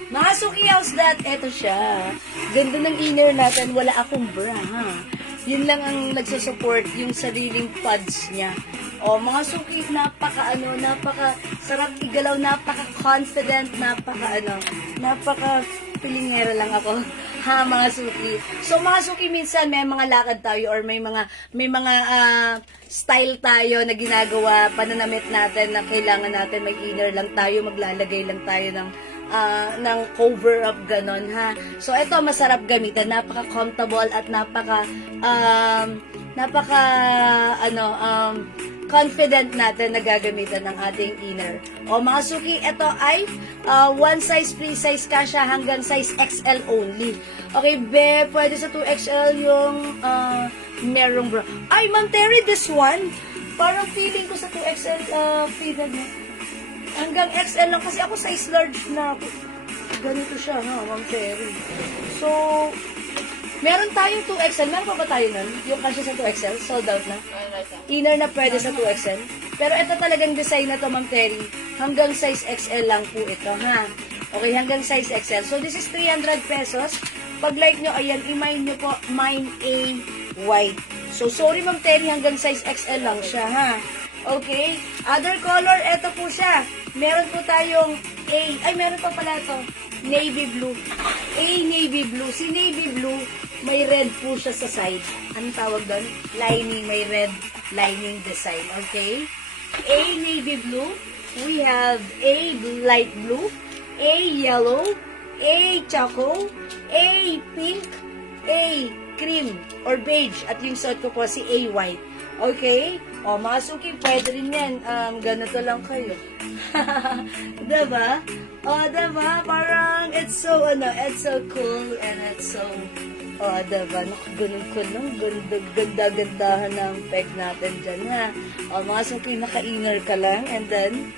Mga suki house that, eto siya. Ganda ng inner natin, wala akong bra, ha? Yun lang ang nagsusupport, yung sariling pads niya. O, mga suki, napaka sarap igalaw, napaka-confident, napaka-pilingera lang ako. Ha, mga suki. So, mga suki, minsan may mga lakad tayo or may mga style tayo na ginagawa, pananamit natin na kailangan natin may inner lang tayo, maglalagay lang tayo ng cover up ganon, ha. So ito masarap gamitin, napaka-comfortable at confident natin na gagamitan ng ating inner. O mga suki, ito ay one size, free size kasha hanggang size XL only. Okay, be, pwede sa 2XL yung merong bra. Ay, Ma'am Terry, this one, parang feeling ko sa 2XL fitted mo. Hanggang XL lang kasi ako size large na ako. Ganito siya, ha, Ma'am Terry. So, meron tayong 2XL. Meron pa ba tayo nun? Yung kasi sa 2XL, sold out na. Inner na pwede sa 2XL. Pero ito talagang design na to, Ma'am Terry. Hanggang size XL lang po ito, ha. Okay, hanggang size XL. So, this is 300 pesos. Pag like nyo, ayan, i-mine nyo po, mine A white. So, sorry, Ma'am Terry, hanggang size XL lang siya, ha. Okay. Other color, ito po siya. Meron po tayong A. Ay, meron pa pala ito. Navy blue. A navy blue. Si navy blue, may red po siya sa side. Anong tawag doon? Lining. May red lining design. Okay. A navy blue. We have A light blue. A yellow. A choco. A pink. A cream or beige. At yung suot ko po si A white. Okay? O, mga suki, pwede rin yan. Ganito lang kayo. Diba? O, diba? Parang, it's so cool and it's so, diba? Ganun ko lang. Ganda-gandahan ng peg natin dyan, ha? O, mga suki, naka-inner ka lang and then,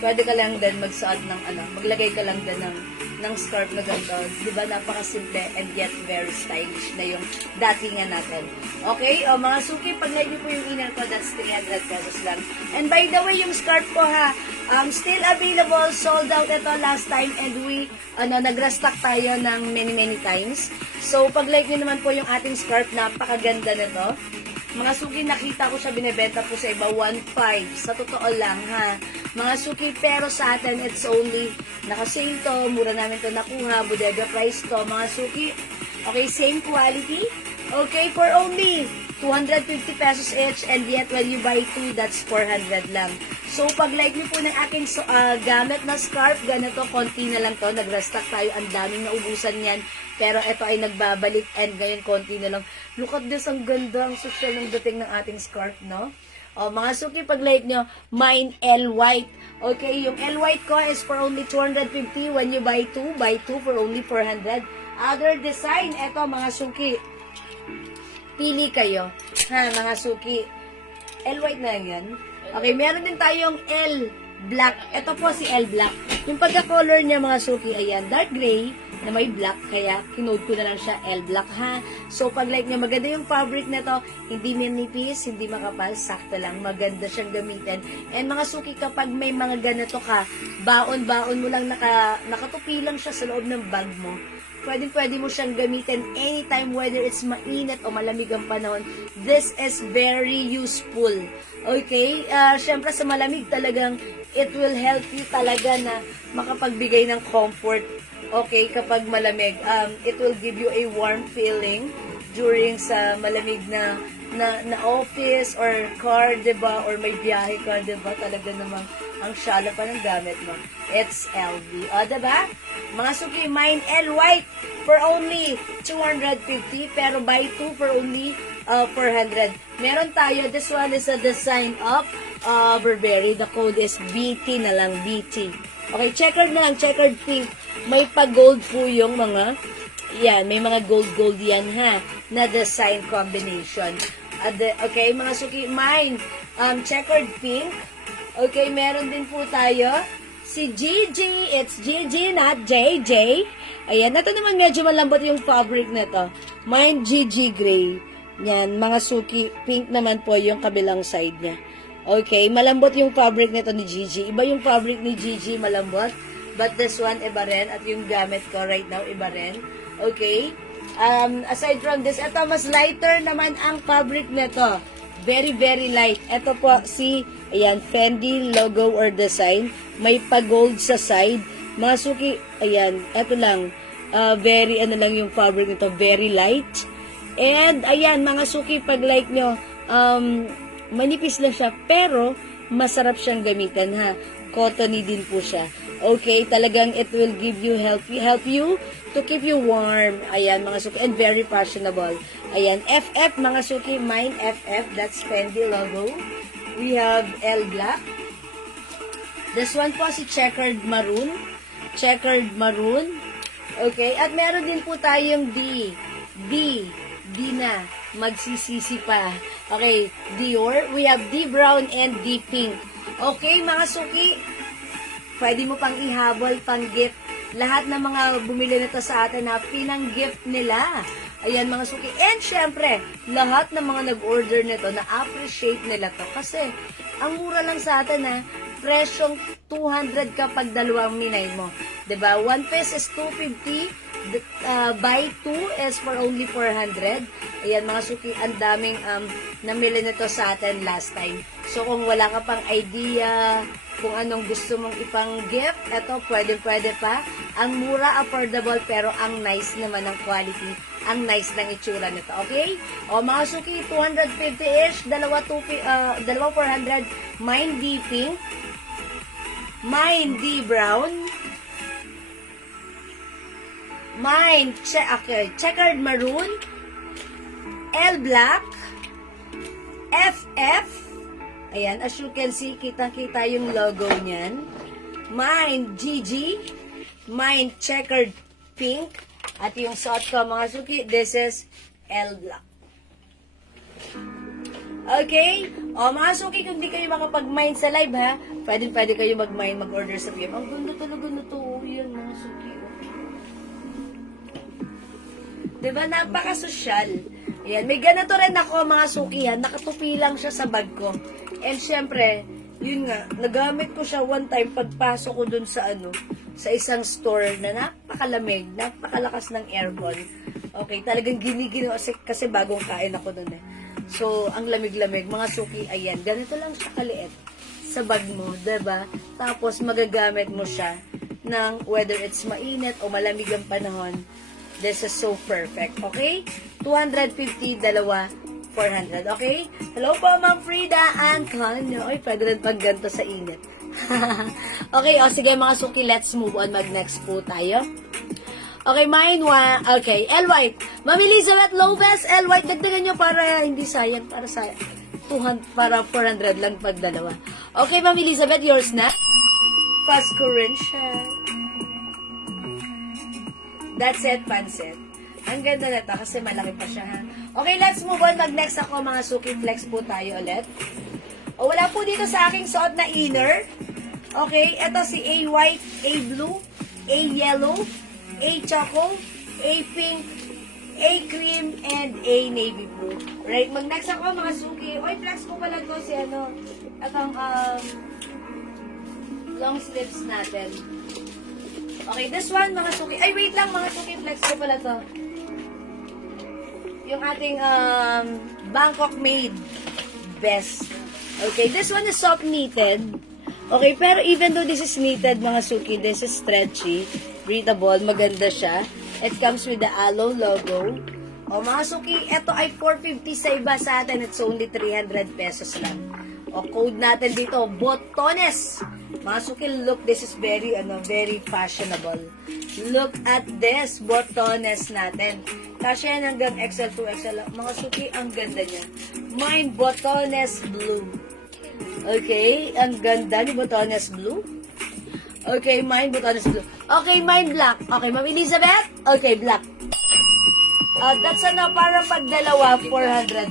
pwede ka lang din magsuot ng, maglagay ka lang din ng scarf na ganito. Diba? Napakasimple and yet very stylish na yung datingan natin. Okay? O mga suki, pag like niyo po yung inner ko, that's 300 pesos lang. And by the way, yung scarf ko ha, still available, sold out ito last time and we, nag-restock tayo ng many times. So, pag like niyo naman po yung ating scarf, napakaganda nito. Mga suki, nakita ko siya, binibenta po sa iba, 1.5. Sa totoo lang, ha. Mga suki, pero sa atin, it's only, naka-sale to, mura namin to nakuha, bodega price to, mga suki. Okay, same quality. Okay, for only 250 pesos each, and yet when you buy 2, that's 400 lang. So, pag like niyo po ng aking gamit na scarf, ganito, konti na lang to, nag-restock tayo, ang daming naubusan yan. Pero ito ay nagbabalik and ngayon konti na lang. Look at this, ang ganda, ang social ng dating ng ating scarf, no? O, mga suki, pag like nyo, mine L white. Okay, yung L white ko is for only 250. When you buy 2 for only 400. Other design, eto mga suki. Pili kayo. Ha, mga suki. L white na lang yan. Okay, meron din tayong L black. Ito po si L Black. Yung pagka-color niya mga suki, ayan, dark gray na may black, kaya kinode ko na lang siya L Black ha. So pag like niya, maganda yung fabric na to, hindi manipis, hindi makapal, sakto lang, maganda siyang gamitin. And mga suki, kapag may mga ganito ka, baon-baon mo lang, nakatupi lang siya sa loob ng bag mo. Pwede mo siyang gamitin anytime, whether it's mainit o malamig ang panahon. This is very useful. Okay? Siyempre sa malamig talagang it will help you talaga na makapagbigay ng comfort. Okay? Kapag malamig. It will give you a warm feeling during sa malamig na office or car, diba? Or may biyahe ka, diba? Talaga namang ang shala pa ng gamit mo. It's LV. O, diba? Mga suki, mine L white for only 250, pero buy 2 for only 400. Meron tayo, this one is a design of Burberry. The code is BT na lang, BT. Okay, checkered na lang, checkered pink. May pa-gold po yung mga, yan, may mga gold yan ha, na design combination. Okay, mga suki, mine, checkered pink. Okay, meron din po tayo si Gigi. It's Gigi, not JJ. Ayan, ito naman medyo malambot yung fabric nito. Mine Gigi gray. Yan, mga suki, pink naman po yung kabilang side niya. Okay, malambot yung fabric nito ni Gigi. Iba yung fabric ni Gigi, malambot. But this one, iba rin. At yung gamit ko right now, iba rin. Okay? Aside from this, ito mas lighter naman ang fabric nito. Very, very light. Ito po si, ayan, Fendi logo or design. May pa-gold sa side. Mga suki, ayan, ito lang. Very, ano lang yung fabric nito. Very light. And, ayan, mga suki, pag like nyo, manipis lang siya, pero masarap siyang gamitan, ha. Cottony din po siya. Okay, talagang it will give you, help you to keep you warm. Ayan, mga suki, and very fashionable. Ayan, FF, mga suki, mine FF, that's Fendi logo. We have L Black. This one po si checkered maroon. Checkered maroon. Okay, at meron din po tayong D na, magsisisi pa. Okay, Dior. We have D brown and D pink. Okay, mga suki, pwede mo pang ihabol, pang gift. Lahat ng mga bumili nito sa atin na pinang-gift nila. Ayan, mga suki. And syempre, lahat ng mga nag-order nito, na-appreciate nila to. Kasi, ang mura lang sa atin na presyong 200 kapag dalawang minay mo. 'Di ba? 1 piece is 250. Buy 2 is for only 400. Ayan, mga suki, ang daming namili nito sa atin last time. So, kung wala ka pang idea kung anong gusto mong ipang gift, eto, pwede pa. Ang mura, affordable, pero ang nice naman ng quality. Ang nice ng itsura nito, okay? O, mga suki, 250-ish, dalawa 400, mine D pink, mine D brown, mine checkered maroon, L black, FF, ayan, as you can see, kitang-kita yung logo niyan. Mine GG, mine checkered pink, at yung suot ko, mga suki, this is L black. Okay? O, mga suki, kung di kayo makapag-mine sa live, ha, pwede kayo mag-order sa PM. Ang ganda talaga na to. Yan, mga suki. Diba? Napaka-sosyal. Ayan. May ganito rin ako, mga suki, ha. Nakatupi lang siya sa bag ko. And syempre, yun nga, nagamit ko siya one time pagpasok ko dun sa sa isang store na napakalamig, napakalakas ng aircon. Okay, talagang ginigino kasi bagong kain ako dun eh. So, ang lamig-lamig, mga suki, ayan, ganito lang siya kaliit sa bag mo, diba? Tapos, magagamit mo siya ng whether it's mainit o malamig ang panahon. This is so perfect, okay? 250, dalawa, 400, okay? Hello po, Ma'am Frida, and Kanya. Oy, pwede rin pag ganito sa init. Okay, o sige mga suki, let's move on. Mag-next po tayo. Okay, mine one. Okay, L White. Ma'am Elizabeth Lopez, L White. Dagdagan nyo para hindi sayang. Para sayang. 200, para 400 lang pag dalawa. Okay, Ma'am Elizabeth, yours na. Pasko rin siya. That's it, pansit. Ang ganda na to kasi malaki pa siya, ha. Okay, let's move on. Mag-next ako, mga suki. Flex po tayo ulit. O, wala po dito sa aking suot na inner. Okay, ito si A white, A blue, A yellow, A choco, A pink, A cream, and A navy blue. Right, mag-next ako mga suki. Oy, flex ko pala to si ano, atang long sleeves natin. Okay, this one mga suki. Ay, wait lang mga suki, flex ko pala to. Yung ating Bangkok made best. Okay, this one is soft knitted. Okay, pero even though this is knitted, mga suki, this is stretchy, breathable, maganda siya. It comes with the aloe logo. O mga suki, ito ay 450 sa iba, sa atin it's only 300 pesos lang. O code natin dito, Botones. Mga suki, look, this is very, very fashionable. Look at this, Botones natin. Kasi yan hanggang XL to XL. Mga suki, ang ganda niya. Mine, Botones Blue. Okay, ang ganda ni Botones Blue. Okay, mine Botones Blue. Okay, mine black. Okay, Ma'am Elizabeth? Okay, black. That's para pag dalawa, 400.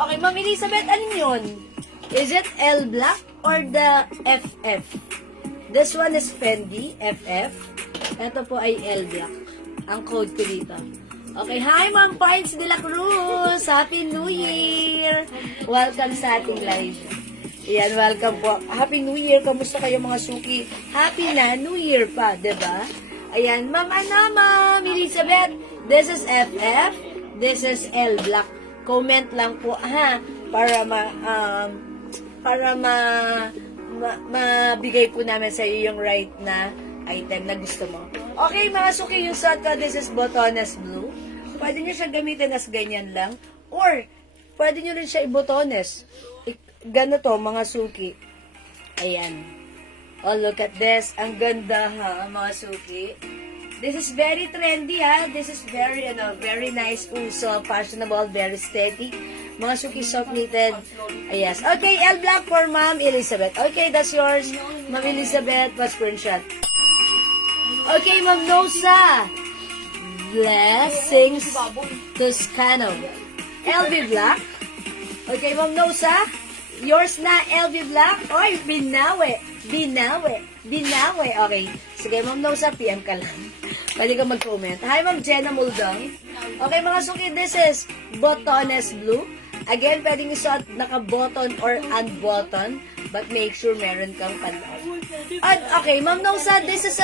Okay, Ma'am Elizabeth, ano yun? Is it L black or the FF? This one is Fendi, FF. Ito po ay L black. Ang code ko dito. Okay, hi Ma'am Pines de la Cruz! Happy New Year! Welcome sa ating live. Ayan, welcome po. Happy New Year! Kamusta kayo mga suki? Happy na New Year pa, diba? Ayan, Ma'am Elizabeth, this is FF, this is L black. Comment lang po, ha? Para mabigay po namin sa iyo yung right na item na gusto mo. Okay, mga suki, yung suot ko, this is Botones Blue. Pwede nyo siya gamitin as ganyan lang. Or, pwede nyo rin siya i-botones. Ganito, mga suki. Ayan. Oh, look at this. Ang ganda, ha, mga suki. This is very trendy, ha. This is very, very nice also. Fashionable, very steady. Mga suki, soft knitted. Yes. Okay, L black for Ma'am Elizabeth. Okay, that's yours. Ma'am Elizabeth, pa-screenshot. Okay, Ma'am Nosa. Blessings Toscano. LV Black. Okay, Ma'am Nosa. Yours na, LV Black. Oy, binawi. Okay. Sige, Ma'am Nosa, PM ka lang. Pwede ka mag-comment. Hi, Ma'am Jenna Muldong. Okay, mga suki, this is Botones Blue. Again, pwedeng isuot naka-button or unbutton, but make sure meron kang panlaw. Okay, Ma'am Nosa, this is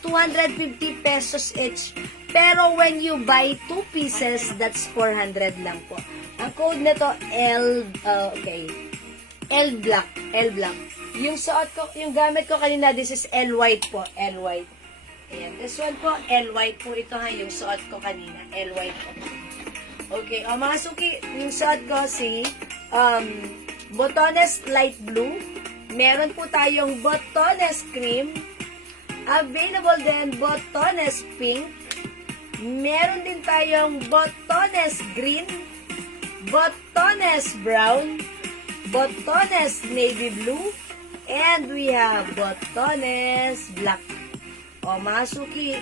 250 pesos each. Pero when you buy 2 pieces, that's 400 lang po. Ang code nito, L black. Yung suot ko, yung gamit ko kanina, this is L white po. L white. Ayan. This one po, L white po ito ha, yung suot ko kanina. L white po. Okay, mga suki, yung suot ko si Botones light blue. Meron po tayong Botones cream. Available din Botones pink. Meron din tayong Botones green, Botones brown, Botones navy blue, and we have Botones black. O mga suki,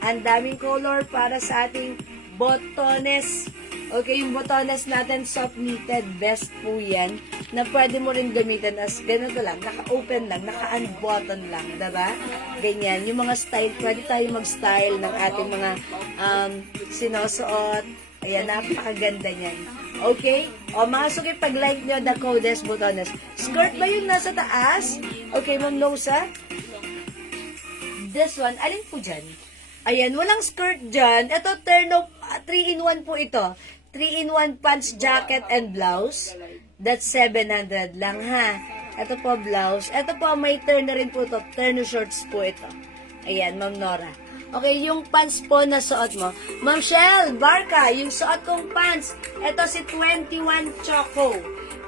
ang daming color para sa ating Botones. Okay, yung Botones natin, soft knitted, best po yan, na pwede mo rin gamitin as ganito lang, naka-open lang, naka-unbutton lang, diba? Ganyan, yung mga style, pwede tayo mag-style ng ating mga sinusuot. Ayan, napakaganda niyan. Okay? O, mga suki, pag-like nyo, the code is Botones. Skirt ba yung nasa taas? Okay, Ma'am Nosa? This one, alin po dyan? Ayan, walang skirt dyan. Ito, 3-in-1 po ito. 3-in-1 pants, jacket, and blouse. That's 700 lang, ha? Ito po, blouse. Ito po, may turn na rin po ito. Turn shorts po ito. Ayan, Ma'am Nora. Okay, yung pants po na suot mo. Ma'am Shell, Barca, yung suot kong pants. Ito si 21 Choco.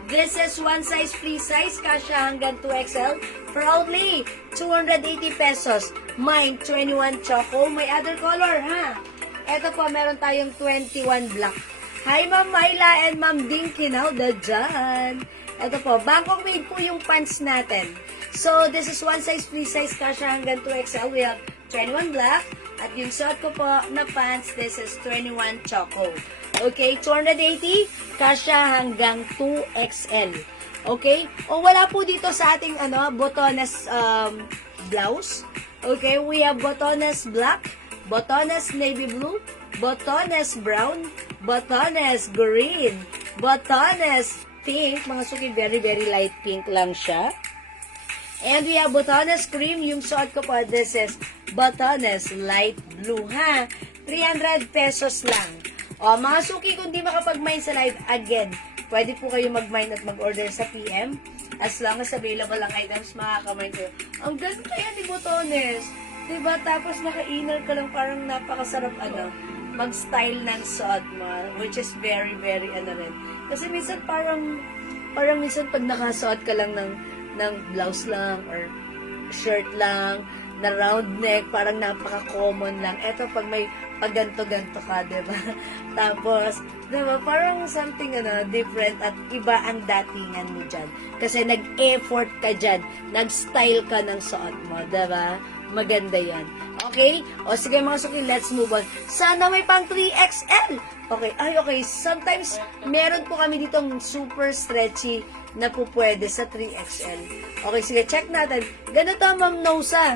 This is one size, free size. Kasya hanggang 2XL. For only 280 pesos. Mine, 21 Choco. May other color, ha? Ito po, meron tayong 21 black. Hi, Ma'am Myla and Ma'am Dinky now, dyan. Ito po, Bangkok made po yung pants natin. So, this is one size, free size, kasya hanggang 2XL. We have 21 black. At yung suot ko po na pants, this is 21 Choco. Okay, 280, kasya hanggang 2XL. Okay? O wala po dito sa ating botones blouse. Okay? We have botones black, botones navy blue, botones brown, botones green, botones pink. Mga suki, very, very light pink lang siya. And we have botones cream. Yung suot ko po, this is botones light blue, ha? 300 pesos lang. O, mga suki, kung di makapag-mine sa live, again, pwede po kayo mag-mine at mag-order sa PM. As long as available ang items, makakamine kayo. Ang ganda kaya ni botones. Diba? Tapos naka-inner ka lang, parang napakasarap, mag-style ng suot mo. Which is very, very, rin. Kasi minsan parang minsan pag nakasuot ka lang ng blouse lang or shirt lang, na round neck, parang napaka-common lang. Eto, pag may pagganto-ganto ka, diba? Tapos, diba, parang something, different at iba ang datingan mo dyan. Kasi nag-effort ka dyan, nag-style ka ng suot mo, diba? Maganda yan. Okay? O sige mga suki, let's move on. Sana may pang 3XL. Okay. Sometimes, meron po kami ditong super stretchy na po pwede sa 3XL. Okay, sige, check natin. Ganito, Ma'am Nosa.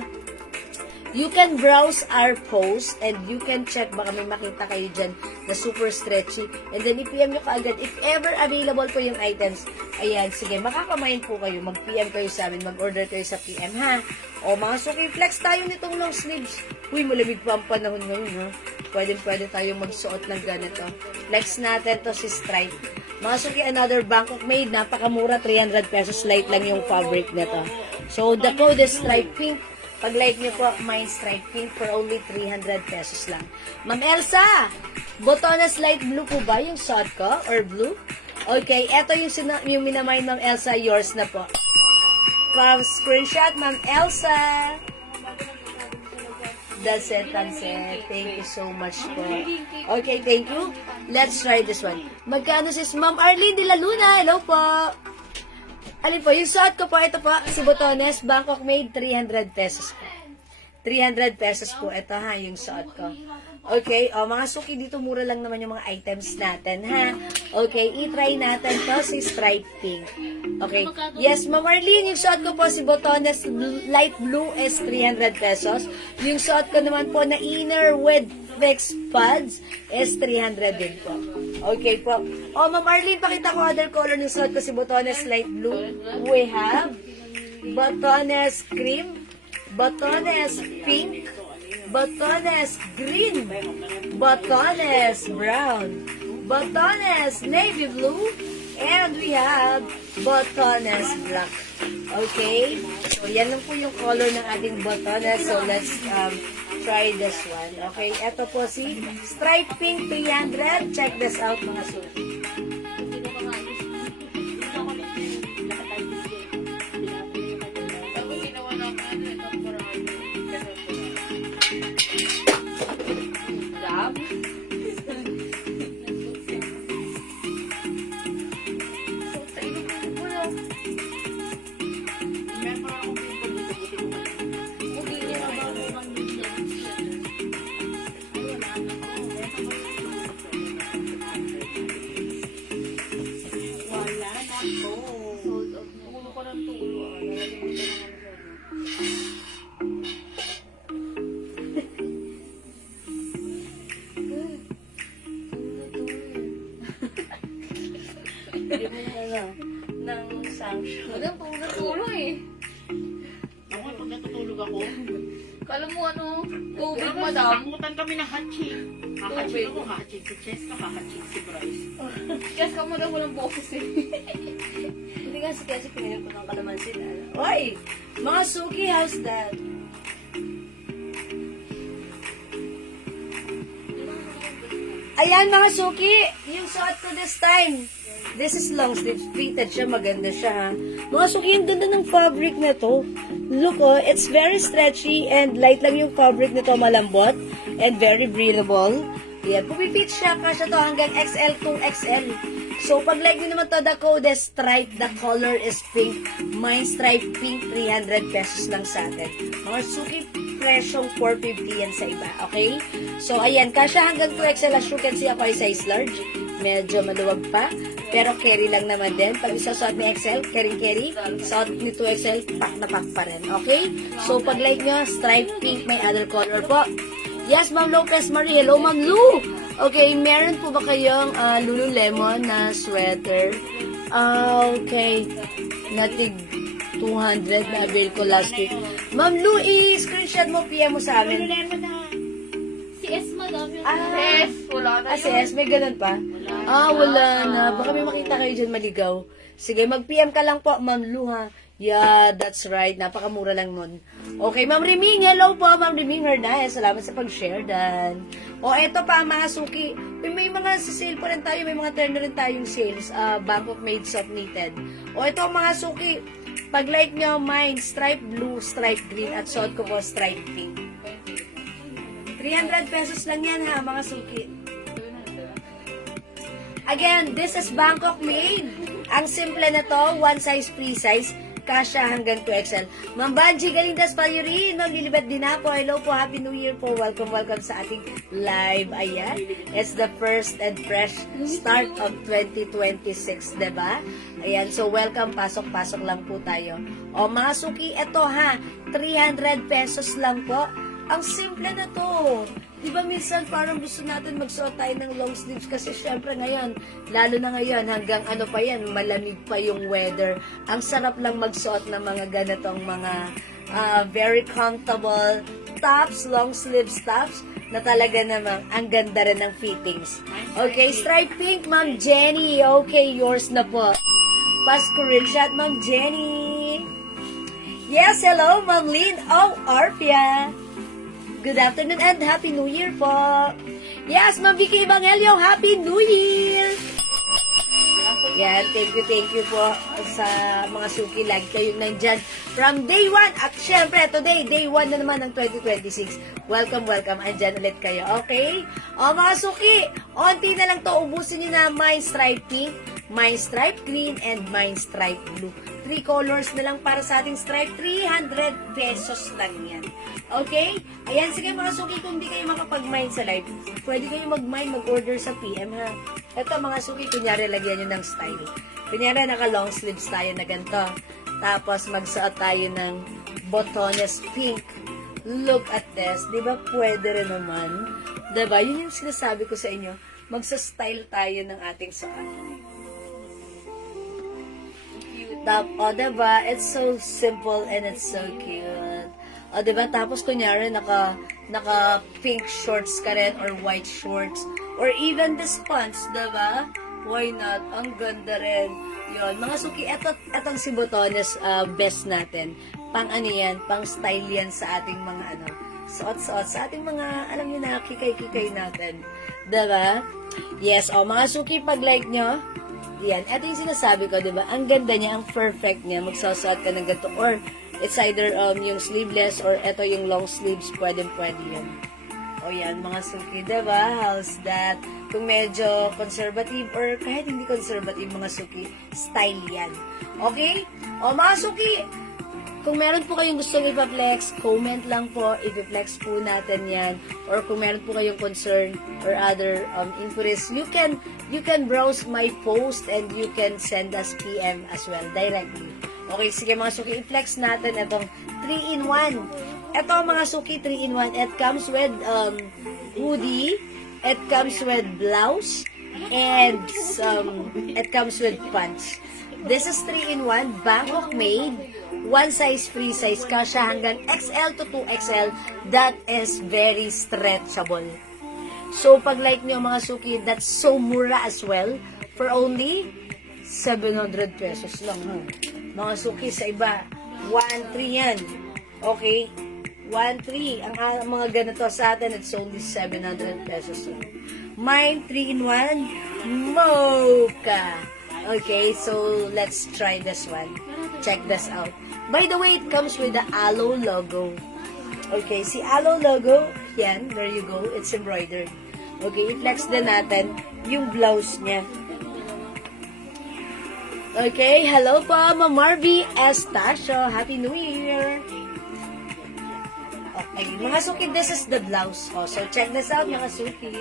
You can browse our post and you can check, baka may makita kayo dyan na super stretchy. And then, i-PM nyo kaagad. If ever available po yung items, ayan, sige, makakamain po kayo. Mag-PM kayo sa amin, mag-order kayo sa PM, ha? O, mga suki, flex tayo nitong long sleeves. Uy, malamig pa ang panahon ngayon, ha? Pwede tayo magsuot ng ganito. Flex natin to si Stripe. Mga suki, another Bangkok made, napakamura, 300 pesos, light lang yung fabric nito. So, the code is Stripe Pink. Pag like nyo po, mine Stripe Pink for only 300 pesos lang. Ma'am Elsa, botones light blue po ba yung suot ko? Or blue? Okay, eto yung minamine Ma'am Elsa, yours na po. Screenshot, Ma'am Elsa. That's it. Thank you so much po. Okay, thank you. Let's try this one. Magkano sis Ma'am Arlene de la Luna? Hello po. Alin po, yung suot ko po, ito po, si Botones, Bangkok made, 300 pesos po. 300 pesos po, ito ha, yung suot ko. Okay, mga suki, dito mura lang naman yung mga items natin, ha? Okay, i-try natin to si Stripe Pink. Okay, yes, Ma'am Arlene, yung suot ko po, si Botones, light blue is 300 pesos. Yung suot ko naman po na inner with fixed pads is 300 din po. Okay po. Ma'am Arlene, pakita ko other color ng suot ko si Botones light blue. We have Botones cream, Botones pink, Botones green, Botones brown, Botones navy blue, and we have Botones black. Okay? So, yan lang po yung color ng ating Botones. So, let's try this one. Okay? Ito po si Stripe Pink 300. Check this out mga suki. Ng sanction. Madam, pag natulog eh. Ako, pag natutulog ako, Kala mo tubig, madam. Nakutan kami ng hatching. Hakaching ako, hatching si Cheska, hakaching si Bryce. Kasi ka mo daw walang boses eh. Hindi kasi pinayon ko ng kalamansin. Oy! Mga suki, how's that? Ayan mga suki, yung suot ko this time. This is long sleeve, fitted siya, maganda siya ha. Mga suki, yung ganda ng fabric na to. Look it's very stretchy and light lang yung fabric nito, malambot and very breathable. Yan, pumipit siya, kasya to hanggang XL to XL. So, pag like nyo naman to, the code is Stripe, the color is pink. Mine Stripe Pink, 300 pesos lang sa atin. Mga suki, presyong 450 yan sa iba, okay? So, ayan, kasya hanggang 2XL, as you can see, ako ay size large. medyo maluwag pa. Pero carry lang naman din. Pag isasuot ni XL, carry. Suot ni 2XL, pack na pack pa rin. Okay? So, pag like nyo, stripe pink, may other color po. Yes, Ma'am Lopez Marie. Hello, Ma'am Lou. Okay, meron po ba kayong Lululemon na sweater? Okay. Natig 200 na avail ko last week. Ma'am Lou, i-screenshot mo, PM mo sa amin. Si S, madam yun. Ah. S, wala na yun. Sis, may ganun pa? Wala na. Baka may makita kayo dyan maligaw. Sige, mag-PM ka lang po, Ma'am Lou, ha? Yeah, that's right. Napakamura lang nun. Okay, Ma'am Riming. Hello po, Ma'am Riming Hernandez. Salamat sa pag-share, Dan. O, eto pa, mga suki. May mga sale pa rin tayo. May mga turn na rin tayong sales. Bangkok Made Soft Knitted. O, eto, mga suki. Pag like nyo, mine, stripe blue, stripe green, at suot ko po, stripe pink. 300 pesos lang yan, ha, mga suki. Again, this is Bangkok Made. Ang simple na to, one size, free size. Kasha hanggang 2XL. Ma'am Banji Galindas Palyurin, Ma'am Lilibet Dinapo, hello po, Happy New Year po. Welcome sa ating live. Ayan, it's the first and fresh start of 2026, diba? Ayan, so welcome, pasok-pasok lang po tayo. O mga suki, eto ha, 300 pesos lang po. Ang simple na to. Di ba minsan parang gusto natin magsuot tayo ng long sleeves kasi syempre ngayon, lalo na ngayon, hanggang ano pa yan, malamig pa yung weather. Ang sarap lang magsuot ng mga ganitong mga very comfortable tops, long sleeves tops, na talaga namang ang ganda rin ng fittings. Okay, stripe pink, Ma'am Jenny. Okay, yours na po. Pa-screenshot, Ma'am Jenny. Yes, hello, Ma'am Lynn. Oh, Arpia. Good afternoon and Happy New Year po. Yes, Ma'am Vicky Evangelio, Happy New Year! Yan, thank you po sa mga suki. Lagi kayong nandyan from day 1. At syempre, today, day 1 na naman ng 2026. Welcome. Andyan ulit kayo, okay? O mga suki, onti na lang to. Ubusin nyo na mine stripe pink, mine stripe green, and mine stripe blue. 3 colors na lang para sa ating stripe. 300 pesos lang yan. Okay? Ayan, sige mga suki, kung di kayo makapag-mine sa live, pwede kayo mag-mine, mag-order sa PM, ha? Ito mga suki, kunyari lagyan nyo ng style. Kunyari naka-long sleeves tayo na ganito. Tapos magsuot tayo ng botones pink. Look at this. Di ba pwede rin naman? Diba? Yun yung sinasabi ko sa inyo. Magsa-style tayo ng ating suot. O, diba? It's so simple and it's so cute. O, diba? Tapos, kunyari, naka pink shorts ka rin or white shorts. Or even this pants, diba? Why not? Ang ganda rin. Yun. Mga suki, etong si Botones, best natin. Pang ano yan, pang style yan sa ating mga suot-suot. Sa ating mga, alam niyo na, kikay-kikay natin. Diba? Yes. O, mga suki, pag like nyo, yan. Ito yung sinasabi ko, diba? Ang ganda niya, ang perfect niya. Magsusuot ka ng ganito. Or, it's either yung sleeveless or ito yung long sleeves. Pwede yun. O yan, mga suki, diba? How's that? Kung medyo conservative or kahit hindi conservative, mga suki, style yan. Okay? O mga suki, kung meron po kayong gustong ipa-flex, comment lang po, ipa-flex po natin yan. Or kung meron po kayong concern or other inquiries, you can browse my post and you can send us PM as well, directly. Okay, sige mga suki, i-flex natin itong 3-in-1. Ito mga suki, 3-in-1. It comes with hoodie, it comes with blouse, and it comes with pants. This is 3-in-1, Bangkok Made, one size, free size, kasha hanggang XL to 2XL. That is very stretchable. So, pag like nyo mga suki, that's so mura as well, for only 700 pesos lang. Mga suki, sa iba, 1-3 yan. Okay? 1-3. Ang mga ganito sa atin, it's only 700 pesos lang. Mine, 3-in-1, mocha. Okay, so let's try this one. Check this out. By the way, it comes with the Alo logo. Okay, si Alo logo, yan, there you go. It's embroidered. Okay, i-flex din natin yung blouse niya. Okay, hello po, Ma'am Marvy Estacio. Happy New Year! Okay, mga suki, this is the blouse. Oh, so check this out, mga suki.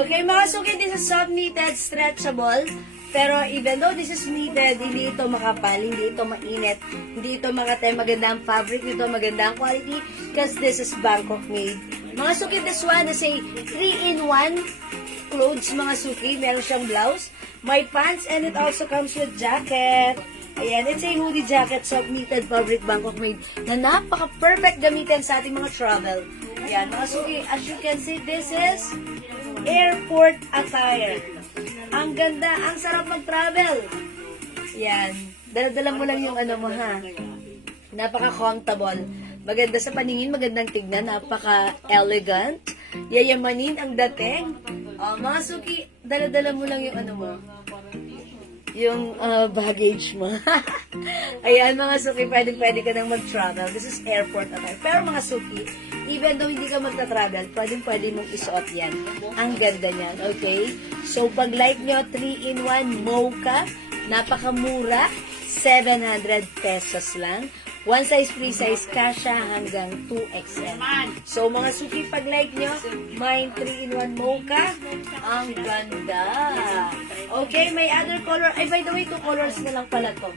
Okay, mga suki, this is soft knitted, stretchable. Pero even though this is knitted, hindi ito makapal, hindi ito mainit, hindi ito makate, maganda ang fabric nito, maganda ang quality, because this is Bangkok made. Mga suki, this one is a 3-in-1 clothes, mga suki. Meron siyang blouse, may pants, and it also comes with jacket. Ayan, it's a hoodie jacket, soft knitted fabric, Bangkok made, na napaka-perfect gamitin sa ating mga travel. Ayan, mga suki, as you can see, this is airport attire. Ang ganda, ang sarap mag-travel. Yan. Dala-dala mo lang yung ano mo, ha. Napaka-comfortable. Maganda sa paningin, magandang tignan, napaka-elegant. Yayamanin ang dating. Mga suki, dala-dala mo lang yung ano mo. Yung baggage mo. Ayan, mga suki, pwede ka nang mag-travel. This is airport attire. Pero mga suki, even though hindi ka magta-travel, pwede mong isuot yan. Ang ganda niyan, okay? So, pag like nyo, 3-in-1 mocha, napakamura, 700 pesos lang. One size, free size, kasha hanggang 2XL. So, mga suki, pag like nyo, mine 3-in-1 mocha, ang ganda. Okay, may other color. Ay, by the way, 2 colors na lang pala to.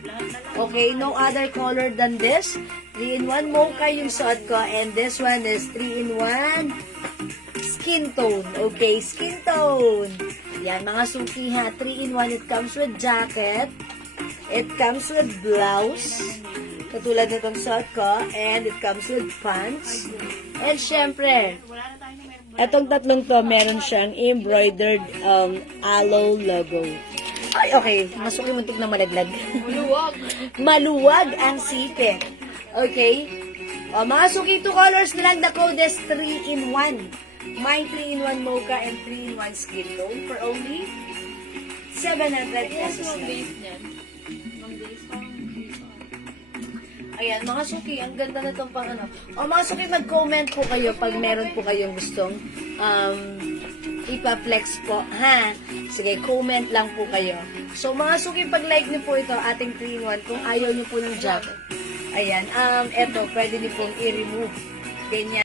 Okay, no other color than this. 3-in-1 mocha yung suot ko, and this one is 3-in-1 skin tone. Okay, skin tone. Yan, mga suki ha. 3-in-1, it comes with jacket. It comes with blouse. Katulad nitong suot ko. And it comes with pants. And syempre, etong tatlong to, meron siyang embroidered aloe logo. Ay, okay. Masuki muntik na malaglag. Maluwag. Maluwag ang sipit. Okay? O, mga suki, 2 colors na lang. The code is 3-in-1. My 3-in-1 mocha and 3-in-1 skin tone for only 700 pesos Ang lang. base niyan. Ang base parang Ayan, mga suki, ang ganda na itong pang ano. O, mga suki, mag-comment po kayo pag meron po kayong gustong ipa-flex po, ha? Sige, comment lang po kayo. So, mga suki, pag-like niyo po ito, ating 3-in-1, kung ayaw niyo po ng jacket. Ayan, eto, pwede niyo pong i-remove. Ganyan.